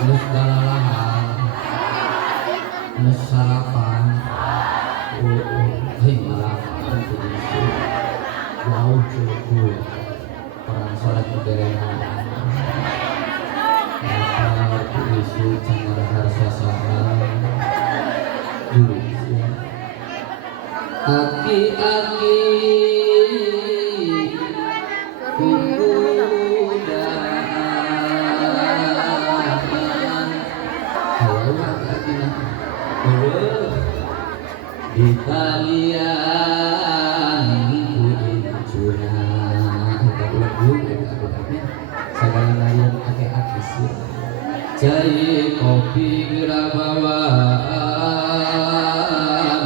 Nus dalalahan, nus sarapan, hei malapan begitu, jauh cukup, perang sholat keberengan, lapar isu cangar harsasana, jurus ya, aki-aki. Di kalian kuing curang lagu segala layan ake-ake sih cai kopi gerabawaan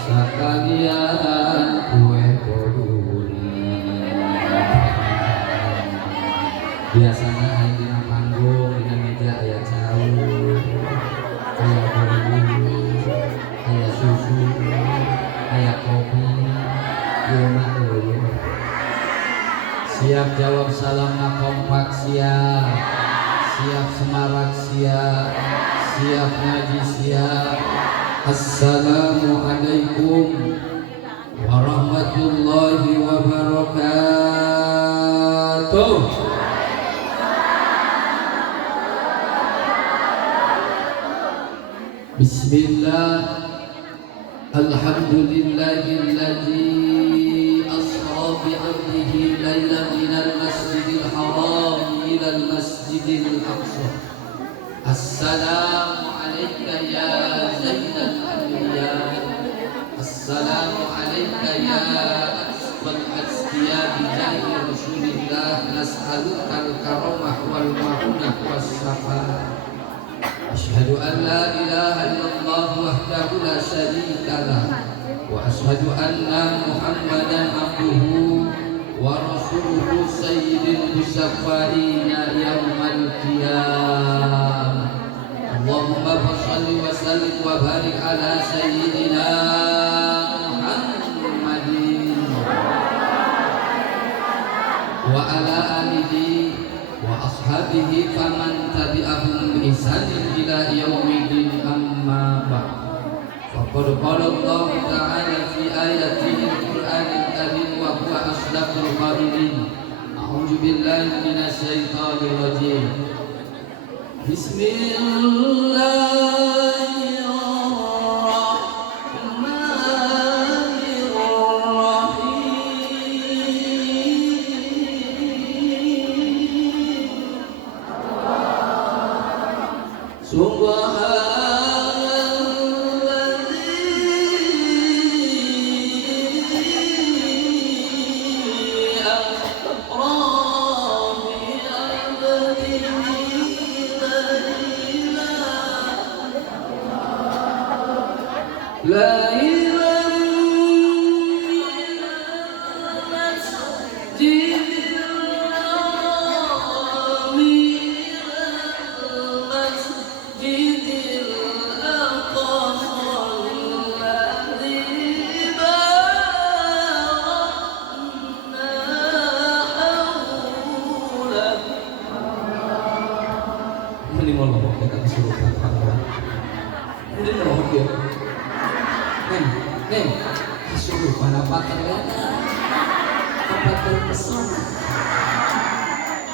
sekalian kue koduri biasanya aing dina panggung dina meja aya caur aya kopi aya susu aya kopi siap jawab salam na kompak siap siap semarak siap siap ngaji siap. Assalamualaikum warahmatullahi wabarakatuh. Bismillah. Alhamdulillahilladzi asra bi'abdihi laylan minal masjidil haram ilal masjidil aqsa. Assalamu alayka ya zainal anbiya. Assalamu alayka ya asfal azkiya bijahi rasulillah. Nas'alukal karamah wal ma'unah was syafa'ah. Asyhadu an la ilaha illallah wahdahu la syarika lah wa asyhadu anna Muhammadan abduhu wa rasuluhu sayyidil musaffirina yaumal qiyamah. Allahumma shalli wa sallim wa barik ala sayyidina Muhammadin wa ala alihi wa ashabihi faman tabi'ahum bi ihsanin ila yaumil amma ba'd. Faqad qala Allah ta'ala fi ayatil Qur'anil karim wa huwa asdaqul qa'ilin. A'udzu billahi minasy syaithanir rajim.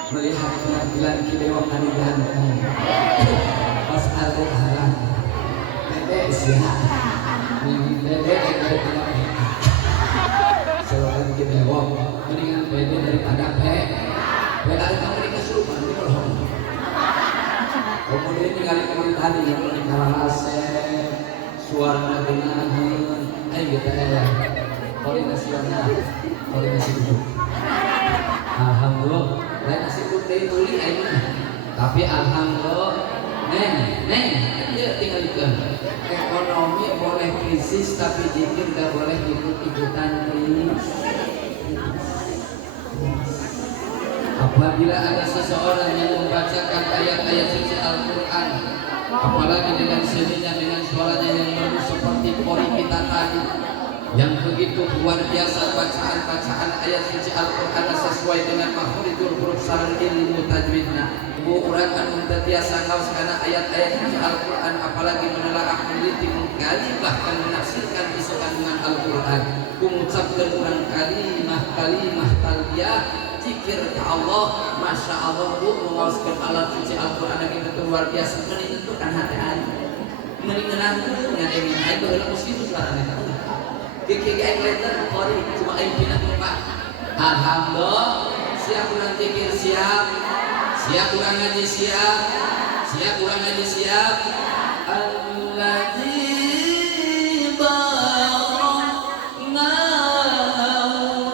Melihat penampilan kilewak kami ganteng pas aku halang dede siap dede daripada selalu kilewak mendingan dede daripada ada kamu di kesurupan di kolong kemudian tinggal kemarin tadi yang meninggal asep suara dengan kita koordinasi duduk alhamdulillah lain nasi putih tuli aja tapi alhamdulillah neng dia tinggalkan ekonomi boleh krisis tapi zikir gak boleh ikut-ikutan krisis. Apabila ada seseorang yang membacakan ayat-ayat suci Al-Quran apalagi dengan seninya dengan suaranya yang merdu seperti pori kita tadi yang begitu luar biasa bacaan-bacaan ayat suci Al-Quran sesuai dengan makhrajul huruf sarang ilmu tajwidnya Ibu urang anu tiasa ngaos kana ayat-ayat Al-Qur'an apalagi menelaah meneliti menggali bahkan menafsirkan isu kandungan Al-Qur'an mengucapkan urang kalimah talbiyah zikir ke Allah Masya Allah bu mengaoskeun alat suci Al-Qur'an yang itu luar biasa menentukan hati anu mengenang ngadengin aing baheula muslim suarana eta kiki aing letter qori cuma aing pina Pak alhamdulillah siap urang zikir siap urang ngaji siap urang ngaji siap allazi barakna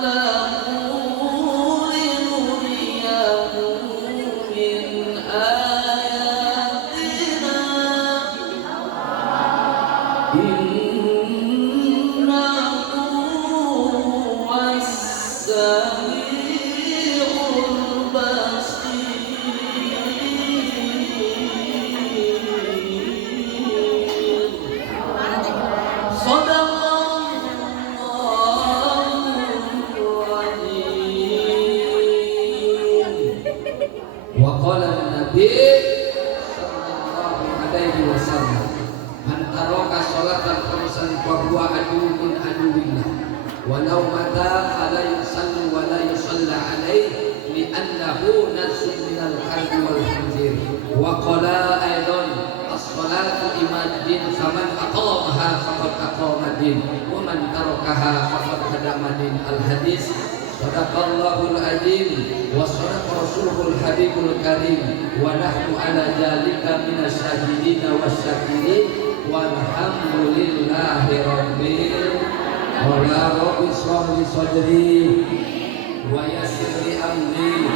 lahu linuriyahu min ayatina innahu was-sami'ul basir. Waqala Nabi sallallahu alaihi wasallam man taraka sholatan khamsan fa huwa aduwwun min aduwwillah walau mata fala yusalli wa la yusalla alaihi li'annahu nasun minal qalbi wal khinzir. Wa qala aidan as-salatu imaddin faman aqamaha faqad aqama din wa man tarakaha faqad hadama din. Al-hadis sadaqallahul azim wa sadaqa rasuluhul habibul karim wa nahnu ala dzalika minasy syahidin wasyakirin walhamdulillahi rabbil alamin. Rabbi shrah li sadri wa yassir li amri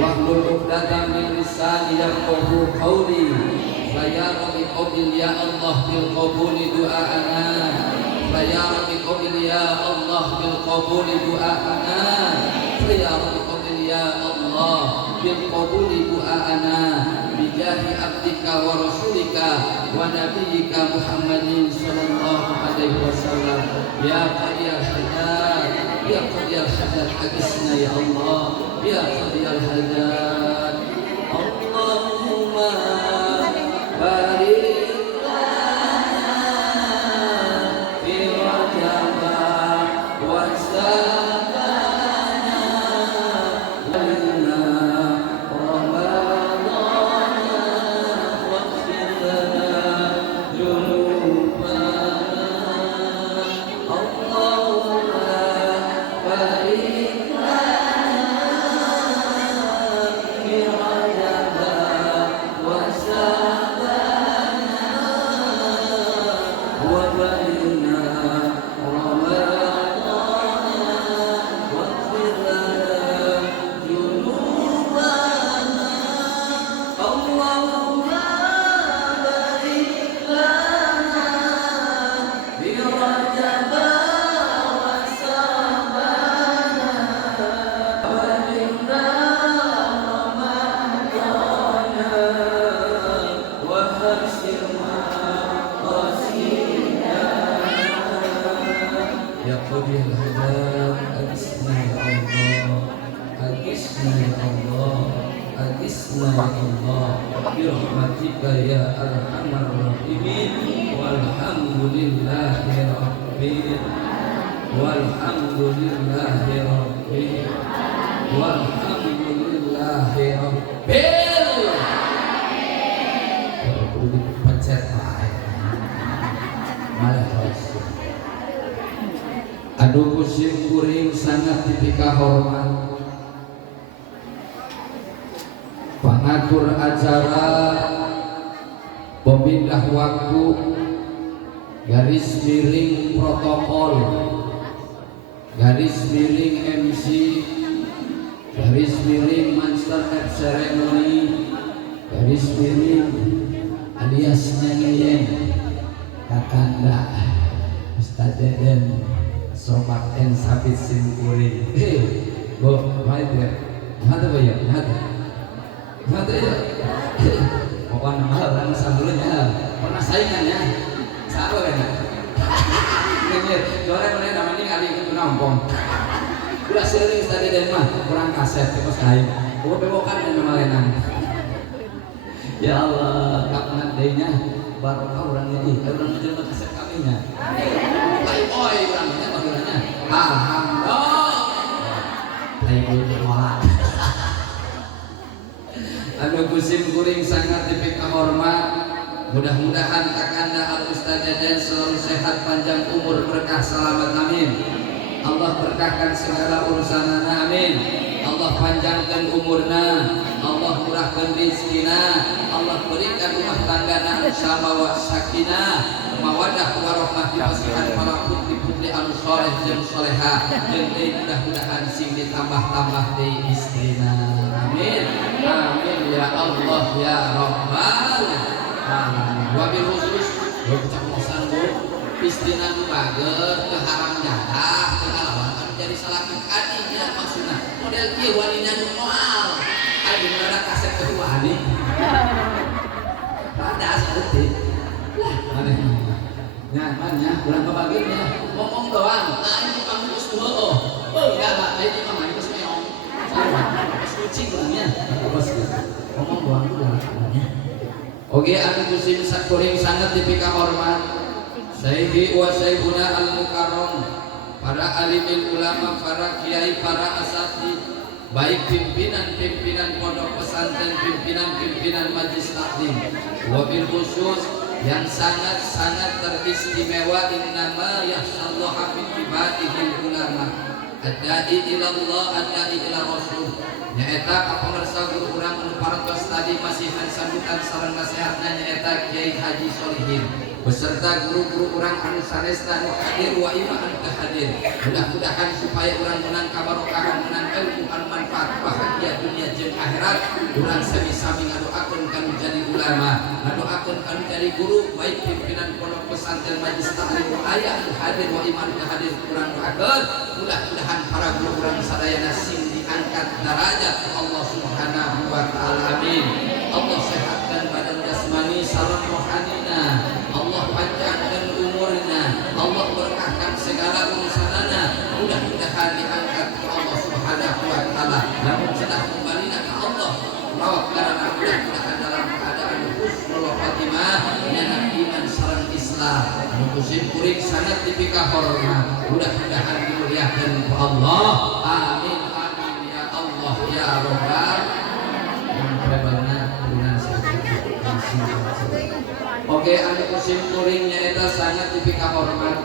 wahlul 'uqdatam min lisani yafqahu qawli fa ya rabbi qabil ya Allah bil qabuli du'aana fa ya rabbi qabil ya Allah bil qabuli du'aana fa ya rabbi qabil ya Allah bil qabuli du'aana bi jahi abdika wa rasulika wa nabiyyika Muhammadin sallallahu alaihi wasallam. Ya qadiyal hajat ya qadiyal hajat hagisna ya Allah ya qadiyal hajat Allahumma barik birahmatika ya arhamar rahimin walhamdulillahi rabbil walhamdulillahi rabbil walhamdulillahi rabbil. Kudu dipencet bae malah harus aduh kusim kuring sangat tipika hormat pengatur acara pemindah waktu garis miring protokol garis miring MC garis miring master of ceremony garis miring alias nyanyian kakanda Ustaz Deden sobat en sabit simkuring bu mahir mahir ya mahir ya pokoknya mahal orang sebelumnya pernah saingan ya sabar kan ini juara mana namanya kali itu nampong udah sering tadi dan mah kurang kaset terus kain gua bewokan dan malenan Ya Allah, kapan dehnya barokah urangnya ih, urang jelema kasep kaminya. Lain oi urangnya bagiranya. Alhamdulillah. Lain oi moal. Anu kusim kuring sangat dipika hormat. Mudah-mudahan kakanda al ustaz Jajan selalu sehat, panjang umur, berkah, selamat, amin. Allah berkahkan segala urusanana, amin. Allah panjangkan umurna, Allah murahkan rizkina, Allah berikan rumah tanggana insyaallah wa sakinah, mawadah warahmah, dipasihan para putri-putri anu soleh jeung soleha, jeung mudah-mudahan sing ditambah-tambah di istrina, amin. Amin ya Allah ya Rabbal alamin. Wabil khusus keceplosan bu istrina nu bager ke haram jadah ke lawan jadi salaki kadinya maksudna model kieu walina nu moal aya beunana kasep kedua ani rada seperti lah maneh nyamannya urang kebagiannya ngomong doang nah ini panggus heuh enggak lah ini mah main geus meong kucing orangnya bos ngomong doang udah oke anu kusim sakuring sangat dipika hormat Sayyidi wa Sayyiduna al-Mukarram, para alimil ulama, para kiai, para asatidz, baik pimpinan-pimpinan pondok pesantren, pimpinan-pimpinan majelis taklim, wabil khusus yang sangat-sangat teristimewa innama yahsallaha min ibadihil ulama adai ilallah adai ila rasul nyaeta kapengersa guru urang anu parantos tadi masihan sambutan sareng nasihatna nyaeta Kiai Haji Solihin beserta guru-guru urang anu sanesna nu hadir wa ima anu hadir. Mudah-mudahan supaya urang menang kabarokahan, menang ilmu anu manfaat bahagia dunia jeung akhirat. Urang sami-sami ngadoakeun kanu jadi ulama, ngadoakeun kanu jadi guru, baik pimpinan pondok pesantren majelis taklim nu aya anu hadir wa ima anu hadir urang doakeun. Mudah-mudahan para guru urang sadayana sing diangkat derajat Allah Subhanahu wa taala, amin. Allah sehatkan badan jasmani sareng rohanina, Allah panjangkan umurnya, Allah berkahkan segala urusanana. Mudah-mudahan diangkat ke Allah Subhanahu wa taala. Namun sudah kembali ke Allah, rawat karena mudah-mudahan dalam keadaan husnul khotimah, nyanak iman sareng Islam. Musim kuring sangat dipika hormat. Mudah-mudahan dimuliakan ke Allah. Amin amin ya Allah ya Rabbal Oke, anu musim kuring nyaeta sangat dipika hormat.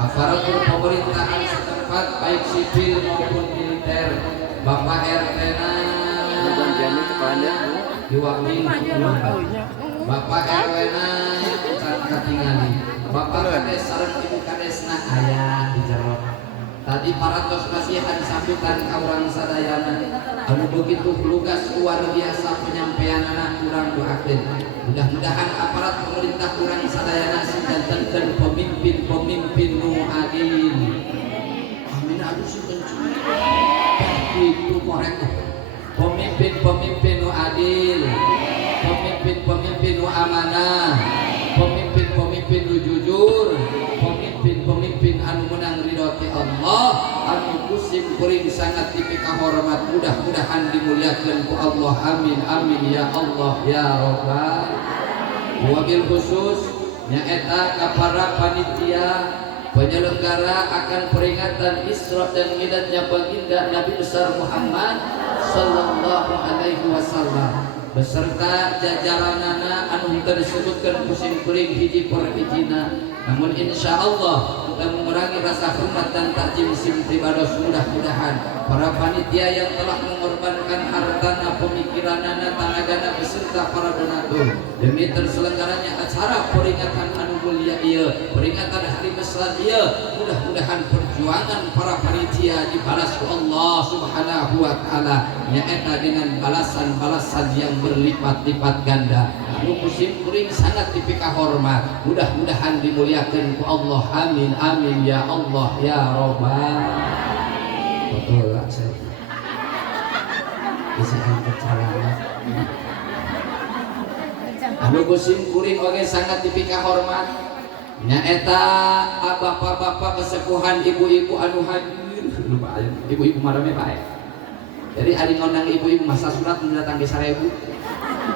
Aparatur pemerintahan setempat baik sipil maupun militer, Bapak RT diwakil Bapak RW katingali, Bapak Kades sareng Ibu Kadesna aya di jero. Tadi parantos nasihat sambutan ka urang sadayana anu begitu lugas luar biasa penyampaianna urang doakeun. Mudah-mudahan aparat pemerintah urang sadayana sing janten pemimpin-pemimpin nu adil. Amin atuh sinten itu korek. Pemimpin-pemimpin nu adil, pemimpin-pemimpin nu amanah, pemimpin-pemimpin nu jujur, pemimpin-pemimpin anu menang ridho ti Allah, anu kusim kuring sangat dipika hormat. Mudah-mudahan dimuliakeun ku Allah, amin amin ya Allah ya Rabbal. Wabil khusus nyaeta ka para panitia penyelenggara akan peringatan Isra dan Mi'rajnya baginda Nabi besar Muhammad sallallahu alaihi wasallam beserta jajaranana anu disebutkan musim kuring hiji per hijina. Namun insya Allah kita mengurangi rasa hormat dan takjim sim ibadah. Mudah-mudahan para panitia yang telah mengorbankan hartana, pemikiranana, tanagana beserta para donatur demi terselenggaranya acara peringatan anu mulia ieu, peringatan hari besar ieu. Mudah-mudahan perjuangan para panitia dibalas oleh Allah Subhanahu wa taala nyaeta dengan balasan-balasan yang berlipat-lipat ganda. Anu musim kuring sangat dipika hormat. Mudah-mudahan dimuliakan ku Allah, amin amin ya Allah ya Rabbal. Betul lah saya. Bisa percaya. Anu musim kuring oge sangat dipika hormat. Nyaeta bapak-bapak kesepuhan, ibu-ibu anu hadir. Lupa ibu-ibu marame bae. Jadi hari ngundang ibu-ibu masa surat mendatang ke 1000.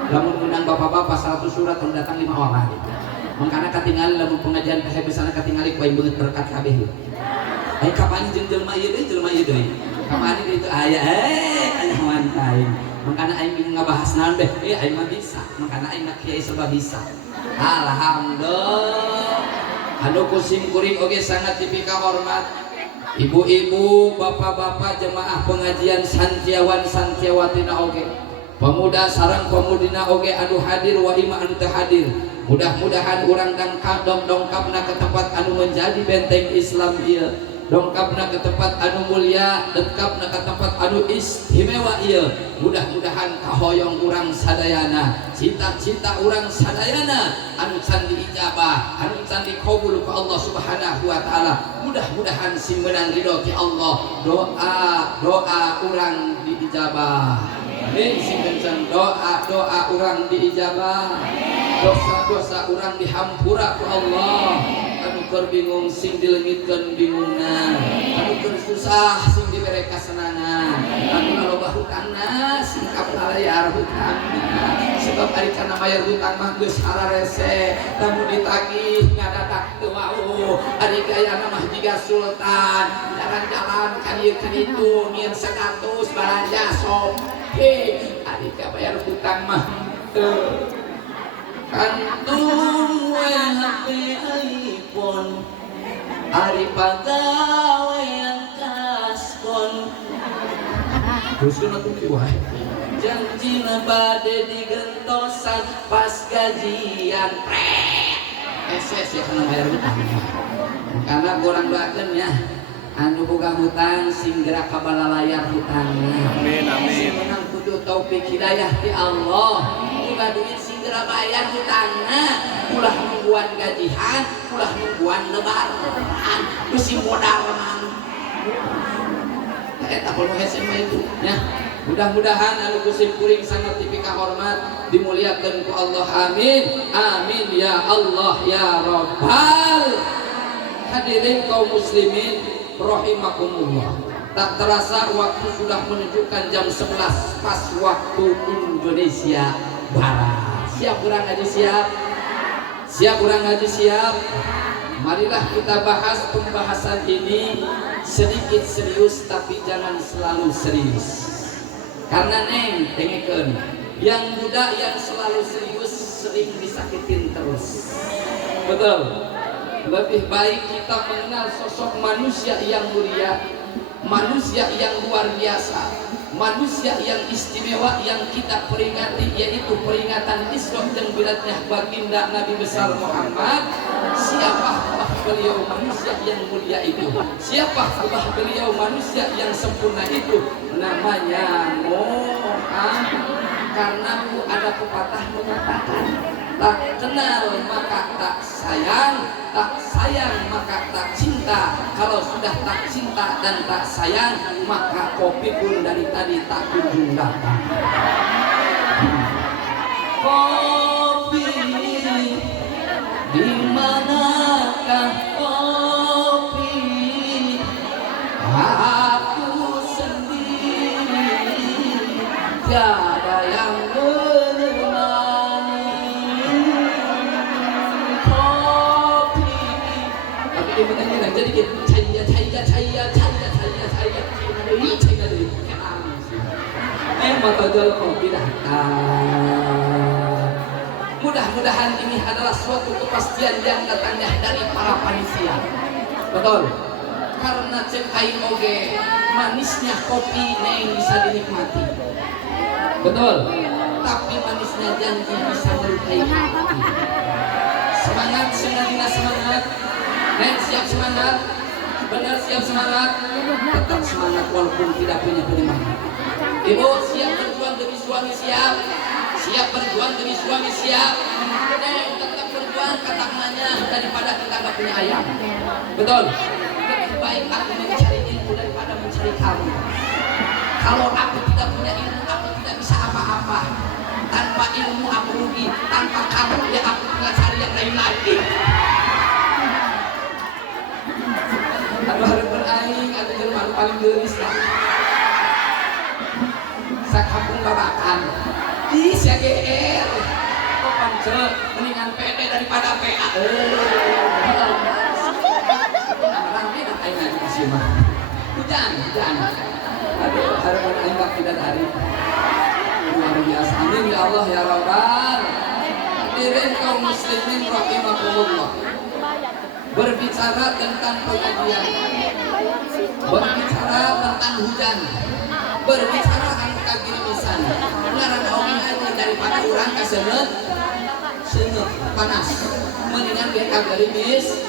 Lamun ngundang bapak-bapak 100 surat mendatang 5 orang. Mangkana katingali lamun pengajian kehabisana katingali ku aing beungeut berkat kabeh. Ai kapan jeung jelema ieu deui. Kamari itu aya aya mantai. Mangkana aing ngabahas naon beh? Aing mah bisa. Mangkana aing mah kiai serba bisa. Alhamdulillah. Anu kusim kuring oge sangat dipika hormat. Ibu-ibu, bapak-bapak jemaah pengajian santiawan santiawatina oge. Pemuda sareng pemudina oge anu hadir wa ima anu teu hadir. Mudah-mudahan urang dongkapna ke tempat anu menjadi benteng Islam ieu. Dongkapna ke tempat anu mulia, dongkapna ke tempat anu istimewa ieu. Mudah-mudahan kahoyong urang sadayana, cita-cita urang sadayana anu can diijabah, anu can dikabul ku Allah Subhanahu wa taala. Mudah-mudahan simeunan ridho ti Allah. Doa urang diijabah. Amin. Sing kenceng doa urang diijabah. Dosa-dosa urang dihampura ku Allah. Anu keur bingung sing dileungitkeun bingungna, anu keur susah sing dibere kasenangan, anu loba hutangna sing kapalayar hutangna. Sebab ari kana bayar hutang mah geus hararese, lamun ditagih ngadadak teu wau. Ari gayana mah jiga sultan, jalan-jalan ka ieu ka ditu nyieun 100 balanja sope. Ari ka bayar hutang mah teu kantung HP iPhone ari pagawe yang kaskon terus kena tuh wae janjina bade digentosan pas gajian SS ya kana bayar hutang karena kurang doakeun ya anu boga hutang sing gerak ka balalayar hutangna amin amin sing menang kudu taufik hidayah ti Allah boga duit segera bayar hutangna ulah nungguan gajian ulah nungguan lebaran mesti modal mang eta kudu hese itu ya mudah-mudahan anu kusim kuring sangat dipika hormat dimuliakeun ku Allah amin amin ya Allah ya Rabbal hadirin kaum muslimin rahimakumullah. Tak terasa waktu sudah menunjukkan jam 11 pas waktu Indonesia Barat. Siap kurang ngaji siap? Siap kurang ngaji siap? Marilah kita bahas pembahasan ini sedikit serius tapi jangan selalu serius. Karena neng dengekeun, yang muda yang selalu serius sering disakitin terus. Betul. Lebih baik kita mengenal sosok manusia yang mulia, manusia yang luar biasa, manusia yang istimewa yang kita peringati, yaitu peringatan Isra dan Mi'rajnya baginda Nabi besar Muhammad. Siapakah beliau manusia yang mulia itu? Siapakah beliau manusia yang sempurna itu? Namanya Muhammad. Karena ada pepatah mengatakan, tak kenal maka tak sayang maka tak cinta. Kalau sudah tak cinta dan tak sayang, maka kopi pun dari tadi tak kunjung datang. Kopi di manakah kopi? Aku sendiri tiada yang jadi gitu kopi mudah-mudahan ini adalah suatu kepastian yang datangnya dari para panitia. Betul, karena cek aing oge manisnya kopi neng bisa dinikmati. Betul, tapi manisnya janji bisa melukai hati. Semangat senadina semangat neng, siap semangat, benar siap semangat, tetap semangat walaupun tidak punya penyemangat. Ibu siap berjuang demi suami siap, siap berjuang demi suami siap. Neng tetap berjuang kataknanya daripada kita nggak punya ayam. Betul. Lebih baik aku mencari ilmu daripada mencari kamu. Kalau aku tidak punya ilmu, aku tidak bisa apa-apa. Tanpa ilmu aku rugi, tanpa kamu ya aku tinggal cari yang lain lagi. Aduh harus beraing, ada jelma paling geulis lah. GR. Kok pancet mendingan PD daripada PA. Rame dah aing ngaji di sini mah. Hujan. Aduh, harapan aing bak tidak hari. Luar biasa. Amin ya Allah ya Rabbal. Hadirin kaum muslimin rahimakumullah. Berbicara tentang pengajian, berbicara tentang hujan, berbicara angka girimisan. Ngarang orang aja daripada orang kasenet panas. Mendingan kita gerimis.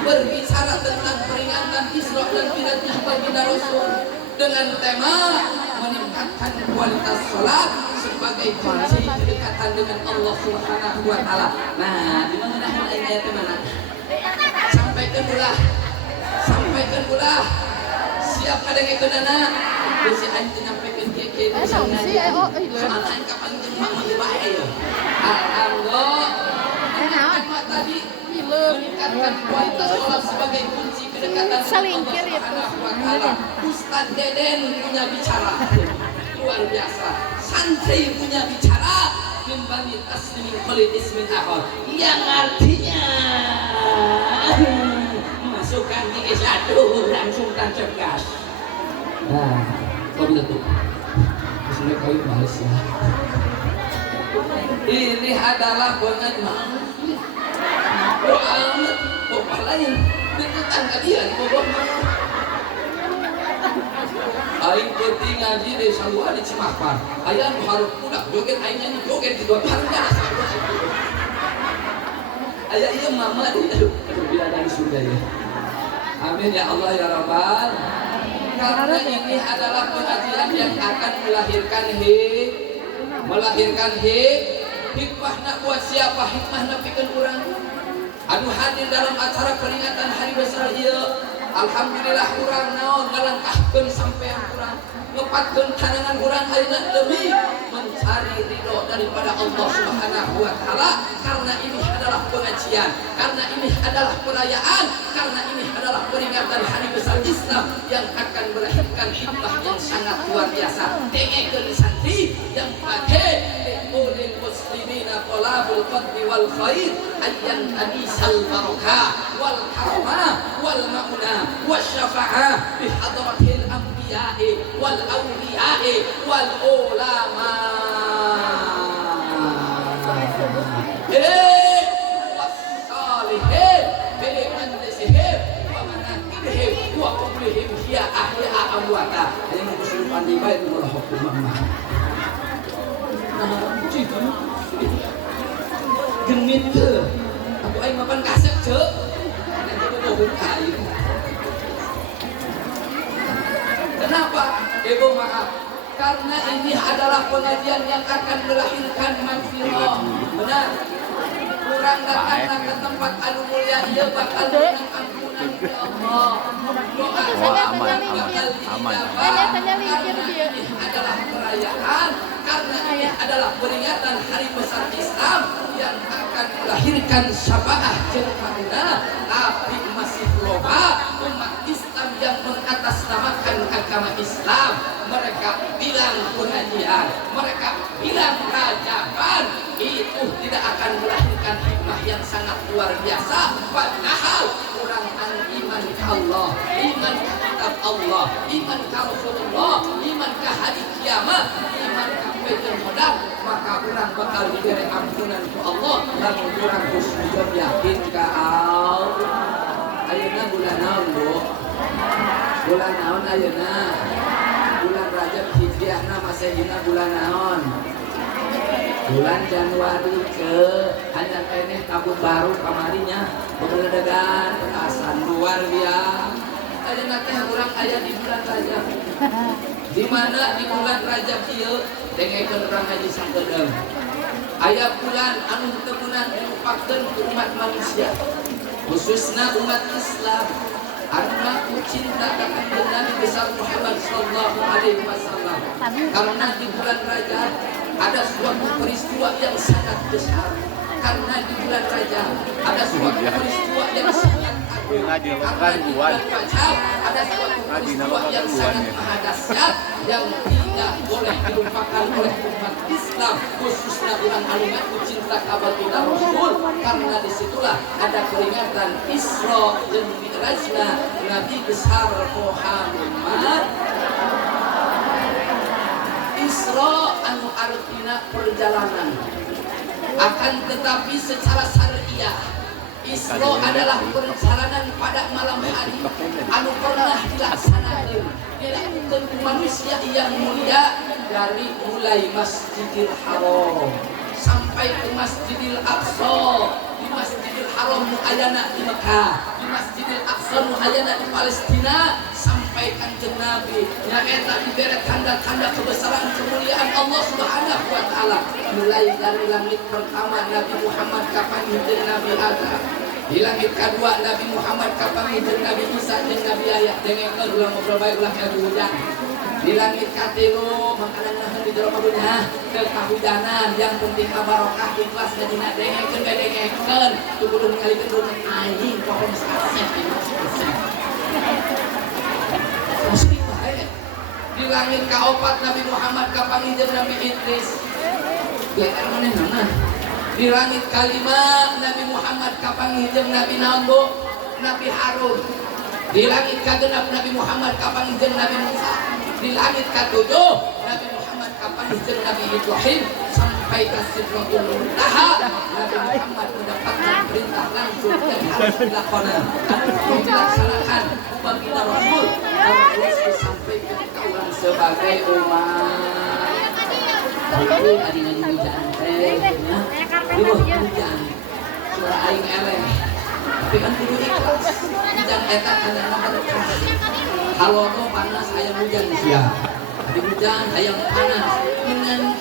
Berbicara tentang peringatan Isra dan Mi'rajnya baginda Rasul dengan tema meningkatkan kualitas sholat sebagai kunci kedekatan dengan Allah Subhanahu wa Ta'ala. Nah, di mana ayat mana? Sampaikan pula. Siap kadang itu dana. Bisi anjing nyampaikan ke misalnya. Soal aing kapan jeung mah bae ya. Alhamdulillah. Tadi meningkatkan kualitas sholat sebagai kunci kedekatan dengan Allah Subhanahu wa Ta'ala. Ustaz Deden punya bicara luar biasa. Santri punya bicara min bani tasmin khalid ismin akhar yang artinya masukkan di satu langsung tancap gas. Nah, kau bisa tuh. Sudah kau males ya. Ini adalah pengajian. Doa lain deketan ke dia di bawah. Aing penting ngaji di Salwa di Cimapan. Ayah harus pudak joget aingnya joget di dua parnya. Ayah iya mama di bila dari surga ya. Amin ya Allah ya Rabbal. Karena ini adalah pengajian yang akan melahirkan hikmah nak buat siapa, hikmah nak bikin orang. Anu hadir dalam acara peringatan hari besar ieu. Alhamdulillah urang naon ngalangkahkeun sampean urang, ngepatkeun kanangan urang ayeuna demi mencari ridho daripada Allah Subhanahu wa Ta'ala. Karena ini adalah pengajian, karena ini adalah perayaan, karena ini adalah peringatan hari besar Islam yang akan melahirkan hikmah yang sangat luar biasa. Dengekeun santri yang pakai ulil muslimina talabul fadli wal khair ayyan anisal barakah wal karamah wal maunah wasyafa'ah bi hadratil anbiya'i wal awliya'i wal ulama wassalihin bi mandisihim wa manaqibihim wa qablihim hiya ahya'a amwata. Ini musuh andi baik mullah hukum mamah. Genit ke aku aing mapan kasep cek nanti aku mau kain. Kenapa? Ibu maaf, karena ini adalah pengajian yang akan melahirkan magfirah. Benar, kurang datang ke tempat anu mulia ia bakal menang ampunan ya Allah. Doa bakal dijawab. Karena ini adalah perayaan, karena ini adalah peringatan hari besar Islam yang akan melahirkan syafaah jeung kauna, tapi masih loba umat Islam yang mengatasnamakan agama Islam. Mereka bilang pengajian, mereka bilang rajaban, itu tidak akan melahirkan hikmah yang sangat luar biasa. Padahal orang iman ke Allah, iman ke kitab Allah, iman ke Rasulullah, iman ke hari kiamat, iman ke baitul modal, maka orang bakal diberi ampunan ke Allah. Lalu orang husnuzon yakin ke Allah. Ayeuna bulan naon, Bu? Bulan naon ayeuna? Bulan Rajab Hijriahna Masehina bulan naon? Bulan Januari ke hanya keneh tahun baru kamarinya pengeledegan petasan luar biasa. Ayeuna teh urang aya di bulan Rajab. Di mana di bulan Rajab ieu dengekeun urang ngaji sangkedeung. Aya bulan anu teu meunang dilupakeun ku umat manusia, khususna umat Islam. Anu cinta akan Nabi besar Muhammad sallallahu alaihi wasallam. Karena di bulan Rajab ada suatu peristiwa yang sangat besar. Karena di bulan Rajab ada suatu peristiwa yang sangat agung. Karena di bulan Rajab ada suatu peristiwa yang sangat dahsyat yang tidak boleh dilupakan oleh umat Islam. Islam khususnya urang anu ngaku cinta ka baginda Rasul, karena disitulah ada peringatan Isra jeung Mi'rajna Nabi besar Muhammad. Isra anu artina perjalanan, akan tetapi secara syariah Isra adalah perjalanan pada malam hari anu pernah dilaksanakan dilakukan manusia yang mulia dari mulai Masjidil Haram sampai ke Masjidil Aqsa. Di Masjidil Haram nu ayana di Mekah, di Masjidil Aqsa nu ayana di Palestina, sampai Kanjeng Nabi nyaeta diberi tanda-tanda kebesaran kemuliaan Allah Subhanahu wa taala, mulai dari langit pertama Nabi Muhammad kapan jeung Nabi Adam, di langit kedua Nabi Muhammad kapan jeung Nabi Isa jeung Nabi Yahya dengekeun ulah ngobrol bae ulah aya hujan. Di langit katilu makanan nahan di dalam kabunya kehujanan, yang penting barokah ikhlas dan dina dengekeun dengekeun tu kudu ngalikeun rumah anjing pohon sasih musik bae. Di langit kaopat Nabi Muhammad kapanggih jeung Nabi Idris geer manehna. Di langit kalima Nabi Muhammad kapanggih jeung Nabi Nambo Nabi Harun. Di langit kagenap Nabi Muhammad kapanggih jeung Nabi Musa. Di langit ketujuh Nabi Muhammad kapanggih jeung Nabi Ibrahim sampai ke Sidratul Muntaha. Nabi Muhammad mendapatkan perintah langsung yang harus dilakukan untuk dilaksanakan baginda Rasul harus disampaikan ke orang sebagai umat. Tapi adina di hujan teh di bawah hujan suara aing eleh, tapi kan kudu ikhlas. Hujan eta kadang berkah. Kalau tuh panas ayam hujan siap, tapi hujan ayam panas dengan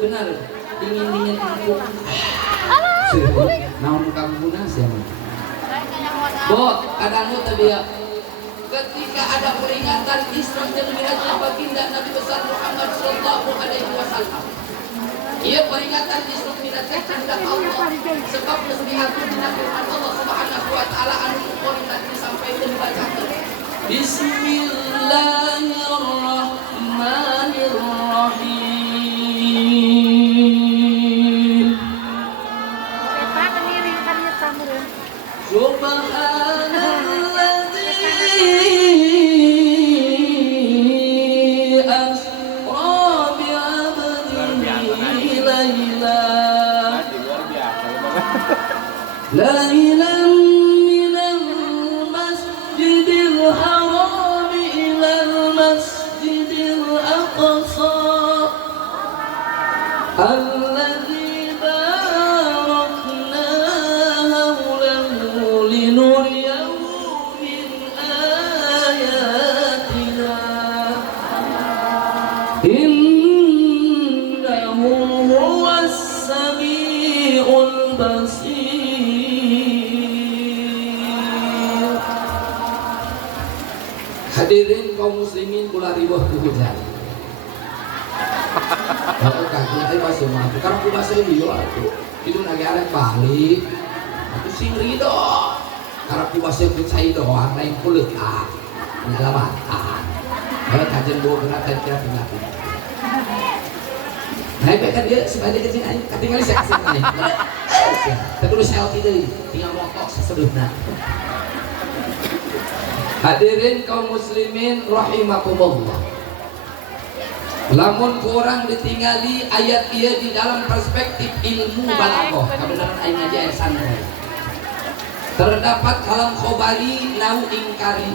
benar dingin empuk. Naon kamu guna siapa? Bo, kadang tadi ya. Ketika ada peringatan Isra dan Mi'raj baginda Nabi besar Muhammad sallallahu alaihi wasallam. Ia peringatan Isra Mi'raj kehendak Allah, sebab mesti diatur di firman Allah Subhanahu wa taala anu qur'an disampaikan dibacakan. Bismillahirrahmanirrahim. Subhanalladzi asra bi'abdihi laylan minal masjidil haram ilal masjidil aqsa alladzi barakna hawlahu linuriyahu min ayatina innahu huwas sami'ul basir. Hadirin kaum muslimin kula ribuh ku hujan. Kalau kaki bahasa mati, karena aku bahasa India itu lagi arek balik. Aku sing ridho. Karena aku bahasa percaya doang, lain kulit ah, ngelabatan. Kalau kajian bawa beratan kira pengaku. Nah, kan dia sebagai kecil aja, ketinggalan saya kasih naik. Tapi lu selfie deh, tinggal motok sesedupnya. Hadirin kaum muslimin rahimakumullah. Lamun kurang ditinggali ayat ieu di dalam perspektif ilmu balaghah, kebenaran aing ngaji aya santai. Terdapat kalam khobari nau ingkari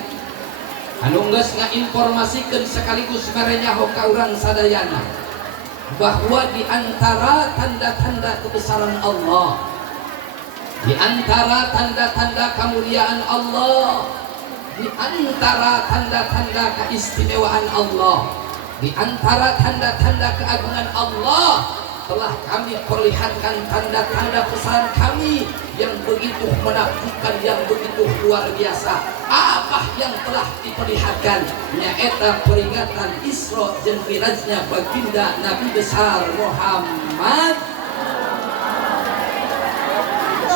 anu geus ngainformasikeun sekaligus merenyaho ka urang sadayana bahwa di antara tanda-tanda kebesaran Allah, di antara tanda-tanda kemuliaan Allah, di antara tanda-tanda keistimewaan Allah, di antara tanda-tanda keagungan Allah, telah kami perlihatkan tanda-tanda pesan kami yang begitu menakjubkan, yang begitu luar biasa. Apa yang telah diperlihatkan? Nyaeta peringatan Isra dan Mi'rajnya baginda Nabi besar Muhammad.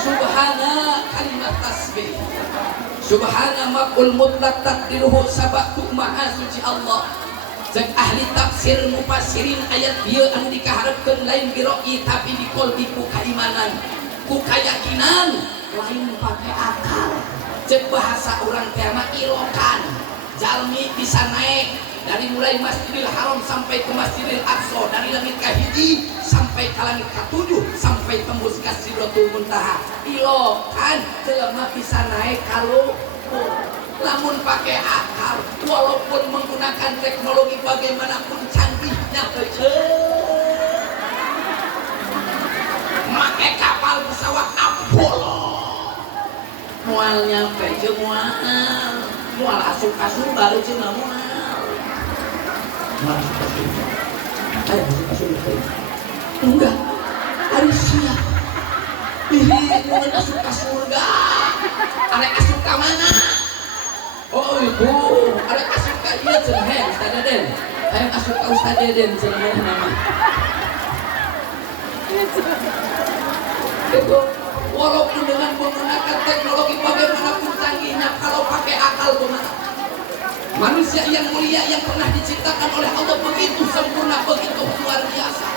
Subhana kalimat tasbih, subhana maqul mutlaq takdiruhu sabatu maha suci Allah. Cek ahli tafsir mufassirin ayat ieu anu dikaharepkeun lain biroi tapi dikolbi ku keimanan, ku keyakinan, lain pakai akal. Cek bahasa orang teh mah ilokan. Jalmi bisa naik dari mulai Masjidil Haram sampai ke Masjidil Aqsa, dari langit kahiji sampai ke langit ketujuh, sampai tembus ke Sidratul Muntaha. Ilokan jelema bisa naik kalau lamun pakai akal, walaupun menggunakan teknologi bagaimanapun canggihnya, pakai kapal pesawat Apollo, mual nyampe je mual asup-asup baru cina mual asup-asup, ayo asup-asup, enggak, harus siap, bukan asup ke surga, ada asup ke mana? Oh ibu, ada asup ke iya cenah he Ustaz Deden, ayo asup ke Ustaz Deden cenah nama. Itu walaupun dengan menggunakan teknologi bagaimanapun canggihnya, kalau pakai akal gimana? Manusia yang mulia yang pernah diciptakan oleh Allah begitu sempurna, begitu luar biasa.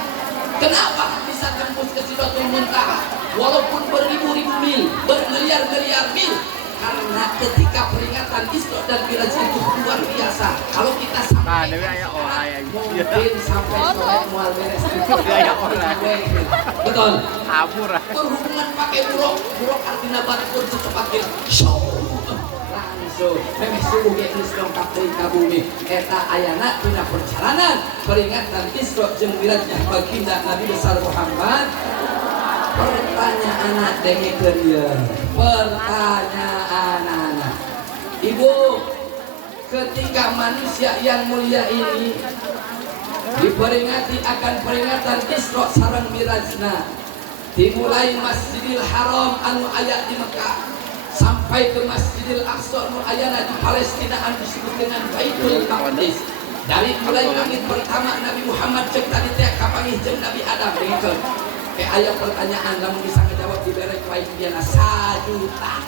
Kenapa bisa tembus ke Sidratul Muntaha? Walaupun beribu-ribu mil, bermiliar-miliar mil, karena ketika peringatan Isra dan Mi'raj itu luar biasa. Kalau kita sampai mungkin sampai sore mual beres. Betul. Berhubungan pakai buruk artinya batur secepatnya. Langsung memeh subuh ge geus dongkap teuing ka bumi. Eta ayana dina perjalanan peringatan Isra jeung Mi'rajnya baginda Nabi besar Muhammad. Pertanyaan anak dengekeun ieu. Pertanyaan anak. Ibu, ketika manusia yang mulia ini diperingati akan peringatan Isra sareng Mi'rajna, dimulai Masjidil Haram anu aya di Mekah sampai ke Masjidil Aqsa anu ayana di Palestina anu disebut dengan Baitul Maqdis. Dari mulai langit pertama Nabi Muhammad cek tadi teh kapanggih jeung Nabi Adam dengekeun. Aya pertanyaan namun bisa ngejawab di berek baik dia 1 juta.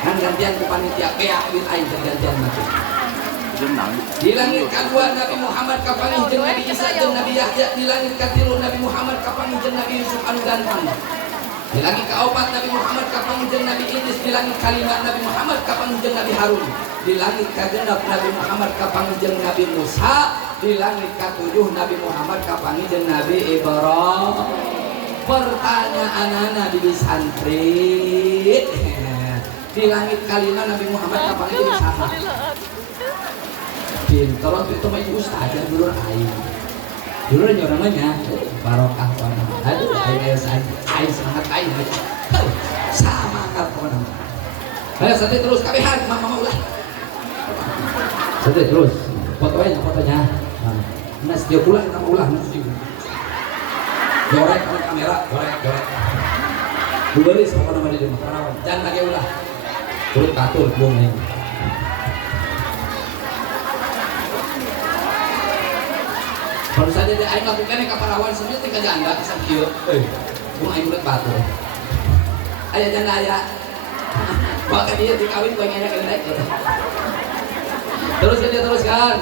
Kan gantian ku panitia beak bin aing gantian mati. Di langit kedua Nabi Muhammad kapanggih jeung Nabi Isa jeung Nabi Yahya, di langit katilu Nabi Muhammad kapanggih jeung Nabi Yusuf anu ganteng. Di langit kaopat Nabi Muhammad kapanggih jeung Nabi Idris, di langit kalima Nabi Muhammad kapanggih jeung Nabi Harun. Di langit kagenep Nabi Muhammad kapanggih jeung Nabi Musa, di langit katujuh Nabi Muhammad kapanggih jeung Nabi Ibrahim. Pertanyaan Nabi di santri di langit kalima Nabi Muhammad kapanggih jeung saha? Pinter itu mah ustaz dulu aing. Dulu namanya barokah warna. Aduh aing semangat aing. Semangat warna. Ayo santai terus kabehan mama ulah. Santai terus. Fotonya. Nas dia ulah kita ulah mesti. Gorek kamera, gorek. Bubaris pokoknya nama dia makanan. Jangan lagi ulah. Turut katur bongeng. Baru saja dia aing lakukan yang kaparawan sebenarnya tinggal janda kesan kieu. Bung aing udah batur. Aya janda aya. Maka dia dikawin pengennya kendek. Teruskan.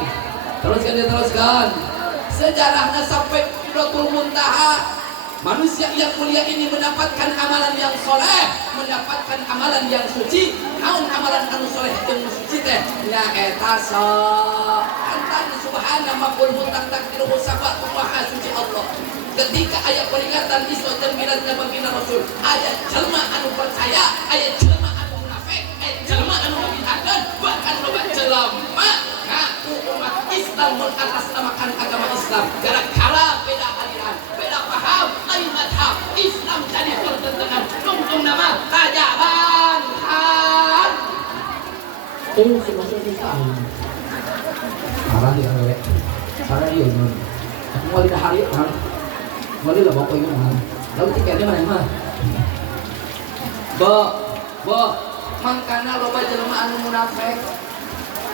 Sejarahnya sampai Sidratul Muntaha. Manusia yang mulia ini mendapatkan amalan yang soleh, mendapatkan amalan yang suci. Naon amalan anu soleh jeung suci teh? Nya eta antan subhana maqul mutaktakdiruhu sabatu maha suci Allah. Ketika ayat peringatan Isra dan Mi'rajna baginda Rasul, ayat jelma anu percaya, ayat jelma anu munafik, ayat jelma anu ngabidhakeun, bahkan loba jelema ngaku umat Islam mengatasnamakan agama Islam gara-gara beda aliran, beda paham, lain madhab. Islam jadi pertentangan, nungtung nama tajaban kan. Semasa kita parah dia lewat, parah dia ini. Aku mau lihat hari kan, mau lihat bapak ini mana? Lalu tiketnya mana? Bo, mangkana loba jelema anu munafik,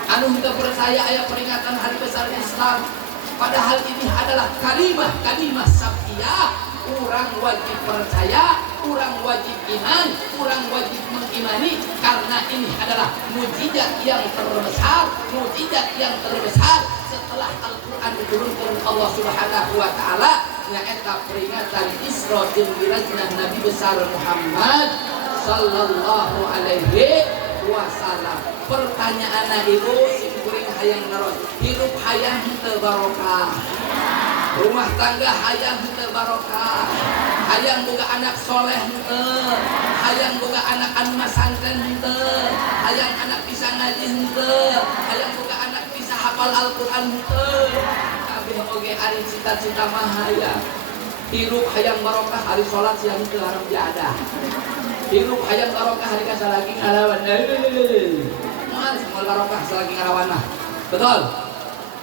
anu henteu percaya aya peringatan hari besar Islam. Padahal ini adalah kalimah sabiyah. Urang wajib percaya kurang wajib iman, kurang wajib mengimani, karena ini adalah mukjizat yang terbesar, mukjizat yang terbesar setelah Al-Quran diturunkan Allah Subhanahu wa Ta'ala. Nyaeta peringatan Isra jeung Mirajna Nabi besar Muhammad sallallahu alaihi wasallam. Pertanyaan ibu sing kuring hayang naron, hidup hayang teu barokah, rumah tangga hayang teu barokah, hayang boga anak soleh henteu, hayang boga anak anu masantren henteu, hayang anak bisa ngaji henteu, hayang boga anak bisa hafal Al-Qur'an henteu. Kabeh oge ari cita-cita mah hayang hirup hayang barokah, hari salat siang teu hareup diadah. Hirup hayang barokah, hari ka salagi ngalawan. Moal moal barokah salagi ngalawan mah. Betul.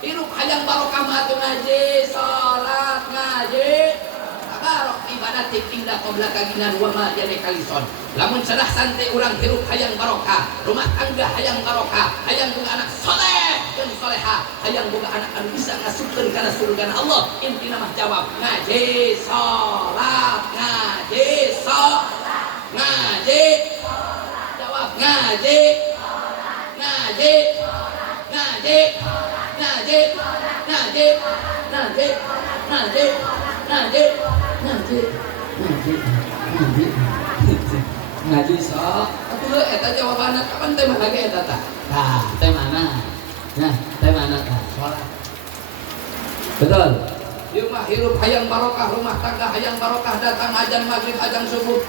Hirup hayang barokah mah atuh ngaji, salat, ngaji. Barok ibadah indah qabla kaginan wa ma jane kalison. Lamun salah santai urang hirup hayang barokah, rumah tangga hayang barokah, hayang boga anak saleh jeung salehah, hayang boga anak anu bisa ngasupkeun kana surga Allah. Intina mah jawab ngaji, salat, ngaji, salat, ngaji, jawab ngaji, ngaji, ngaji, ngaji, ngaji, ngaji, ngaji, ngaji, ngaji sok. Atuh eta jawabanna kapan teh mah lagi eta tah. Tah, teh mana? Nah, teh mana tah? Salat. Betul. Ieu mah hirup hayang barokah, rumah tangga hayang barokah, datang azan maghrib, azan subuh.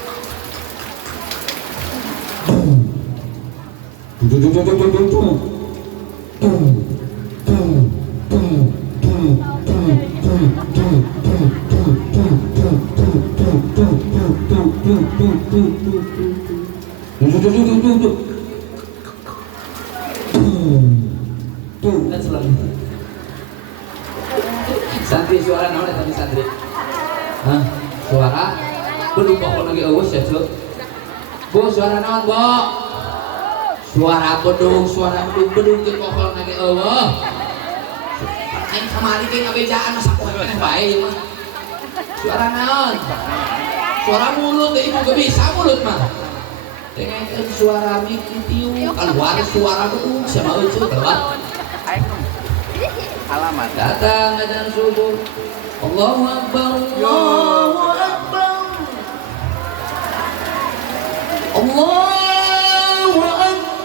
Dan selanjutnya santri suara naon eta tadi santri? Hah? Suara? Belum pokok lagi eueus ya, Cuk. Bu, suara naon, Bu? Suara bedung teu pokok lagi eueuh. Aing kamari ge ngabejaan masa poe teh bae mah. Suara naon? Suara mulut teh ibu gak bisa mulut mah. Dengekeun suara mikitiu keluar suara bedung sama euceul keluar. Alamat datang adzan subuh. Allahu akbar, Allahu akbar, Allahu akbar,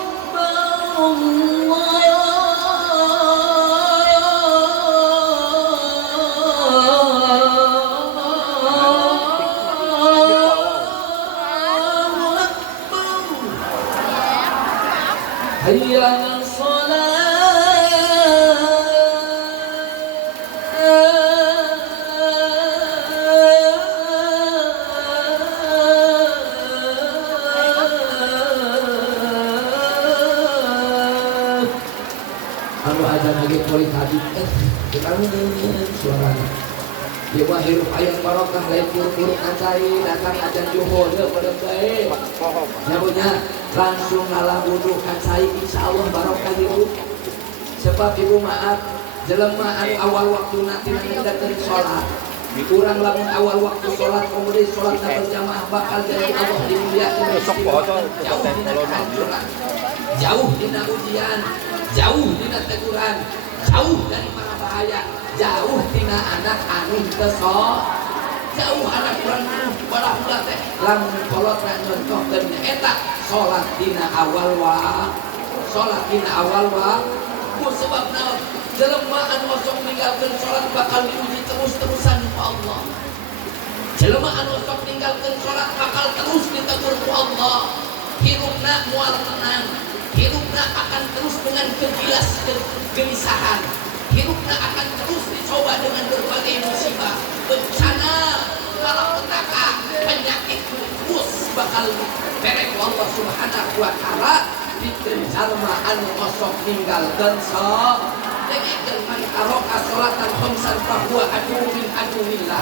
hayya 'alas shalah. Anu azan lagi poin hadis kita suaranya. Dia mah hirup hayang barokah lain buruk-buruk kancai, datang azan zuhur deu pada bae. Nyabunya langsung ngalah wudu kancai, insyaallah barokah hirup. Sebab ibu maaf, jelema anu awal waktu nanti ninggalkeun salat. Kurang lamun awal waktu salat kemudian salatna berjamaah bakal jadi Allah dimuliakeun jauh dina kehancuran, jauh dina ujian, jauh dina teguran, jauh dari para bahaya, jauh dina anak anu teu jauh anak urang balah ulah teh lamun kolotna nyontohkeun eta salat dina awal wa ku sebab naon jelema anu sok ninggalkeun salat bakal diuji terus-terusan ku Allah. Jelema anu sok ninggalkeun salat bakal terus ditegur ku Allah. Hirupna moal tenang, hirupna akan terus dengan kegelisahan, hirupna akan terus dicoba dengan berbagai musibah, bencana, malapetaka, penyakit terus bakal derek Allah Subhanahu wa Ta'ala. Dikeun jalma anu osok ninggalkeun salat dengekeun man taroka salatan khamsan fahuwa aduwwun min aduwillah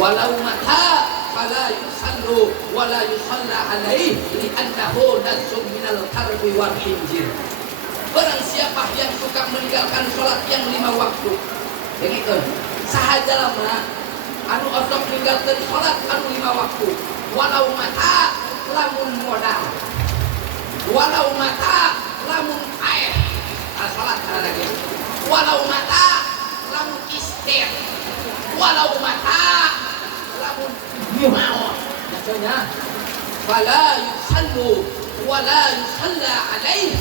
walau mata fala yusallu wala yusalla alaihi li'annahu nazzun minal karbi wal hinjir. Barang siapa yang suka meninggalkan salat yang 5 waktu dengekeun saha jalma anu osok ninggalkeun salat anu 5 waktu walau mata lamun modal, walau mata lamun air, salat lagi, walau mata lamun istir, walau mata lamun mau, maksudnya, fala yusallu wala yusalla alaih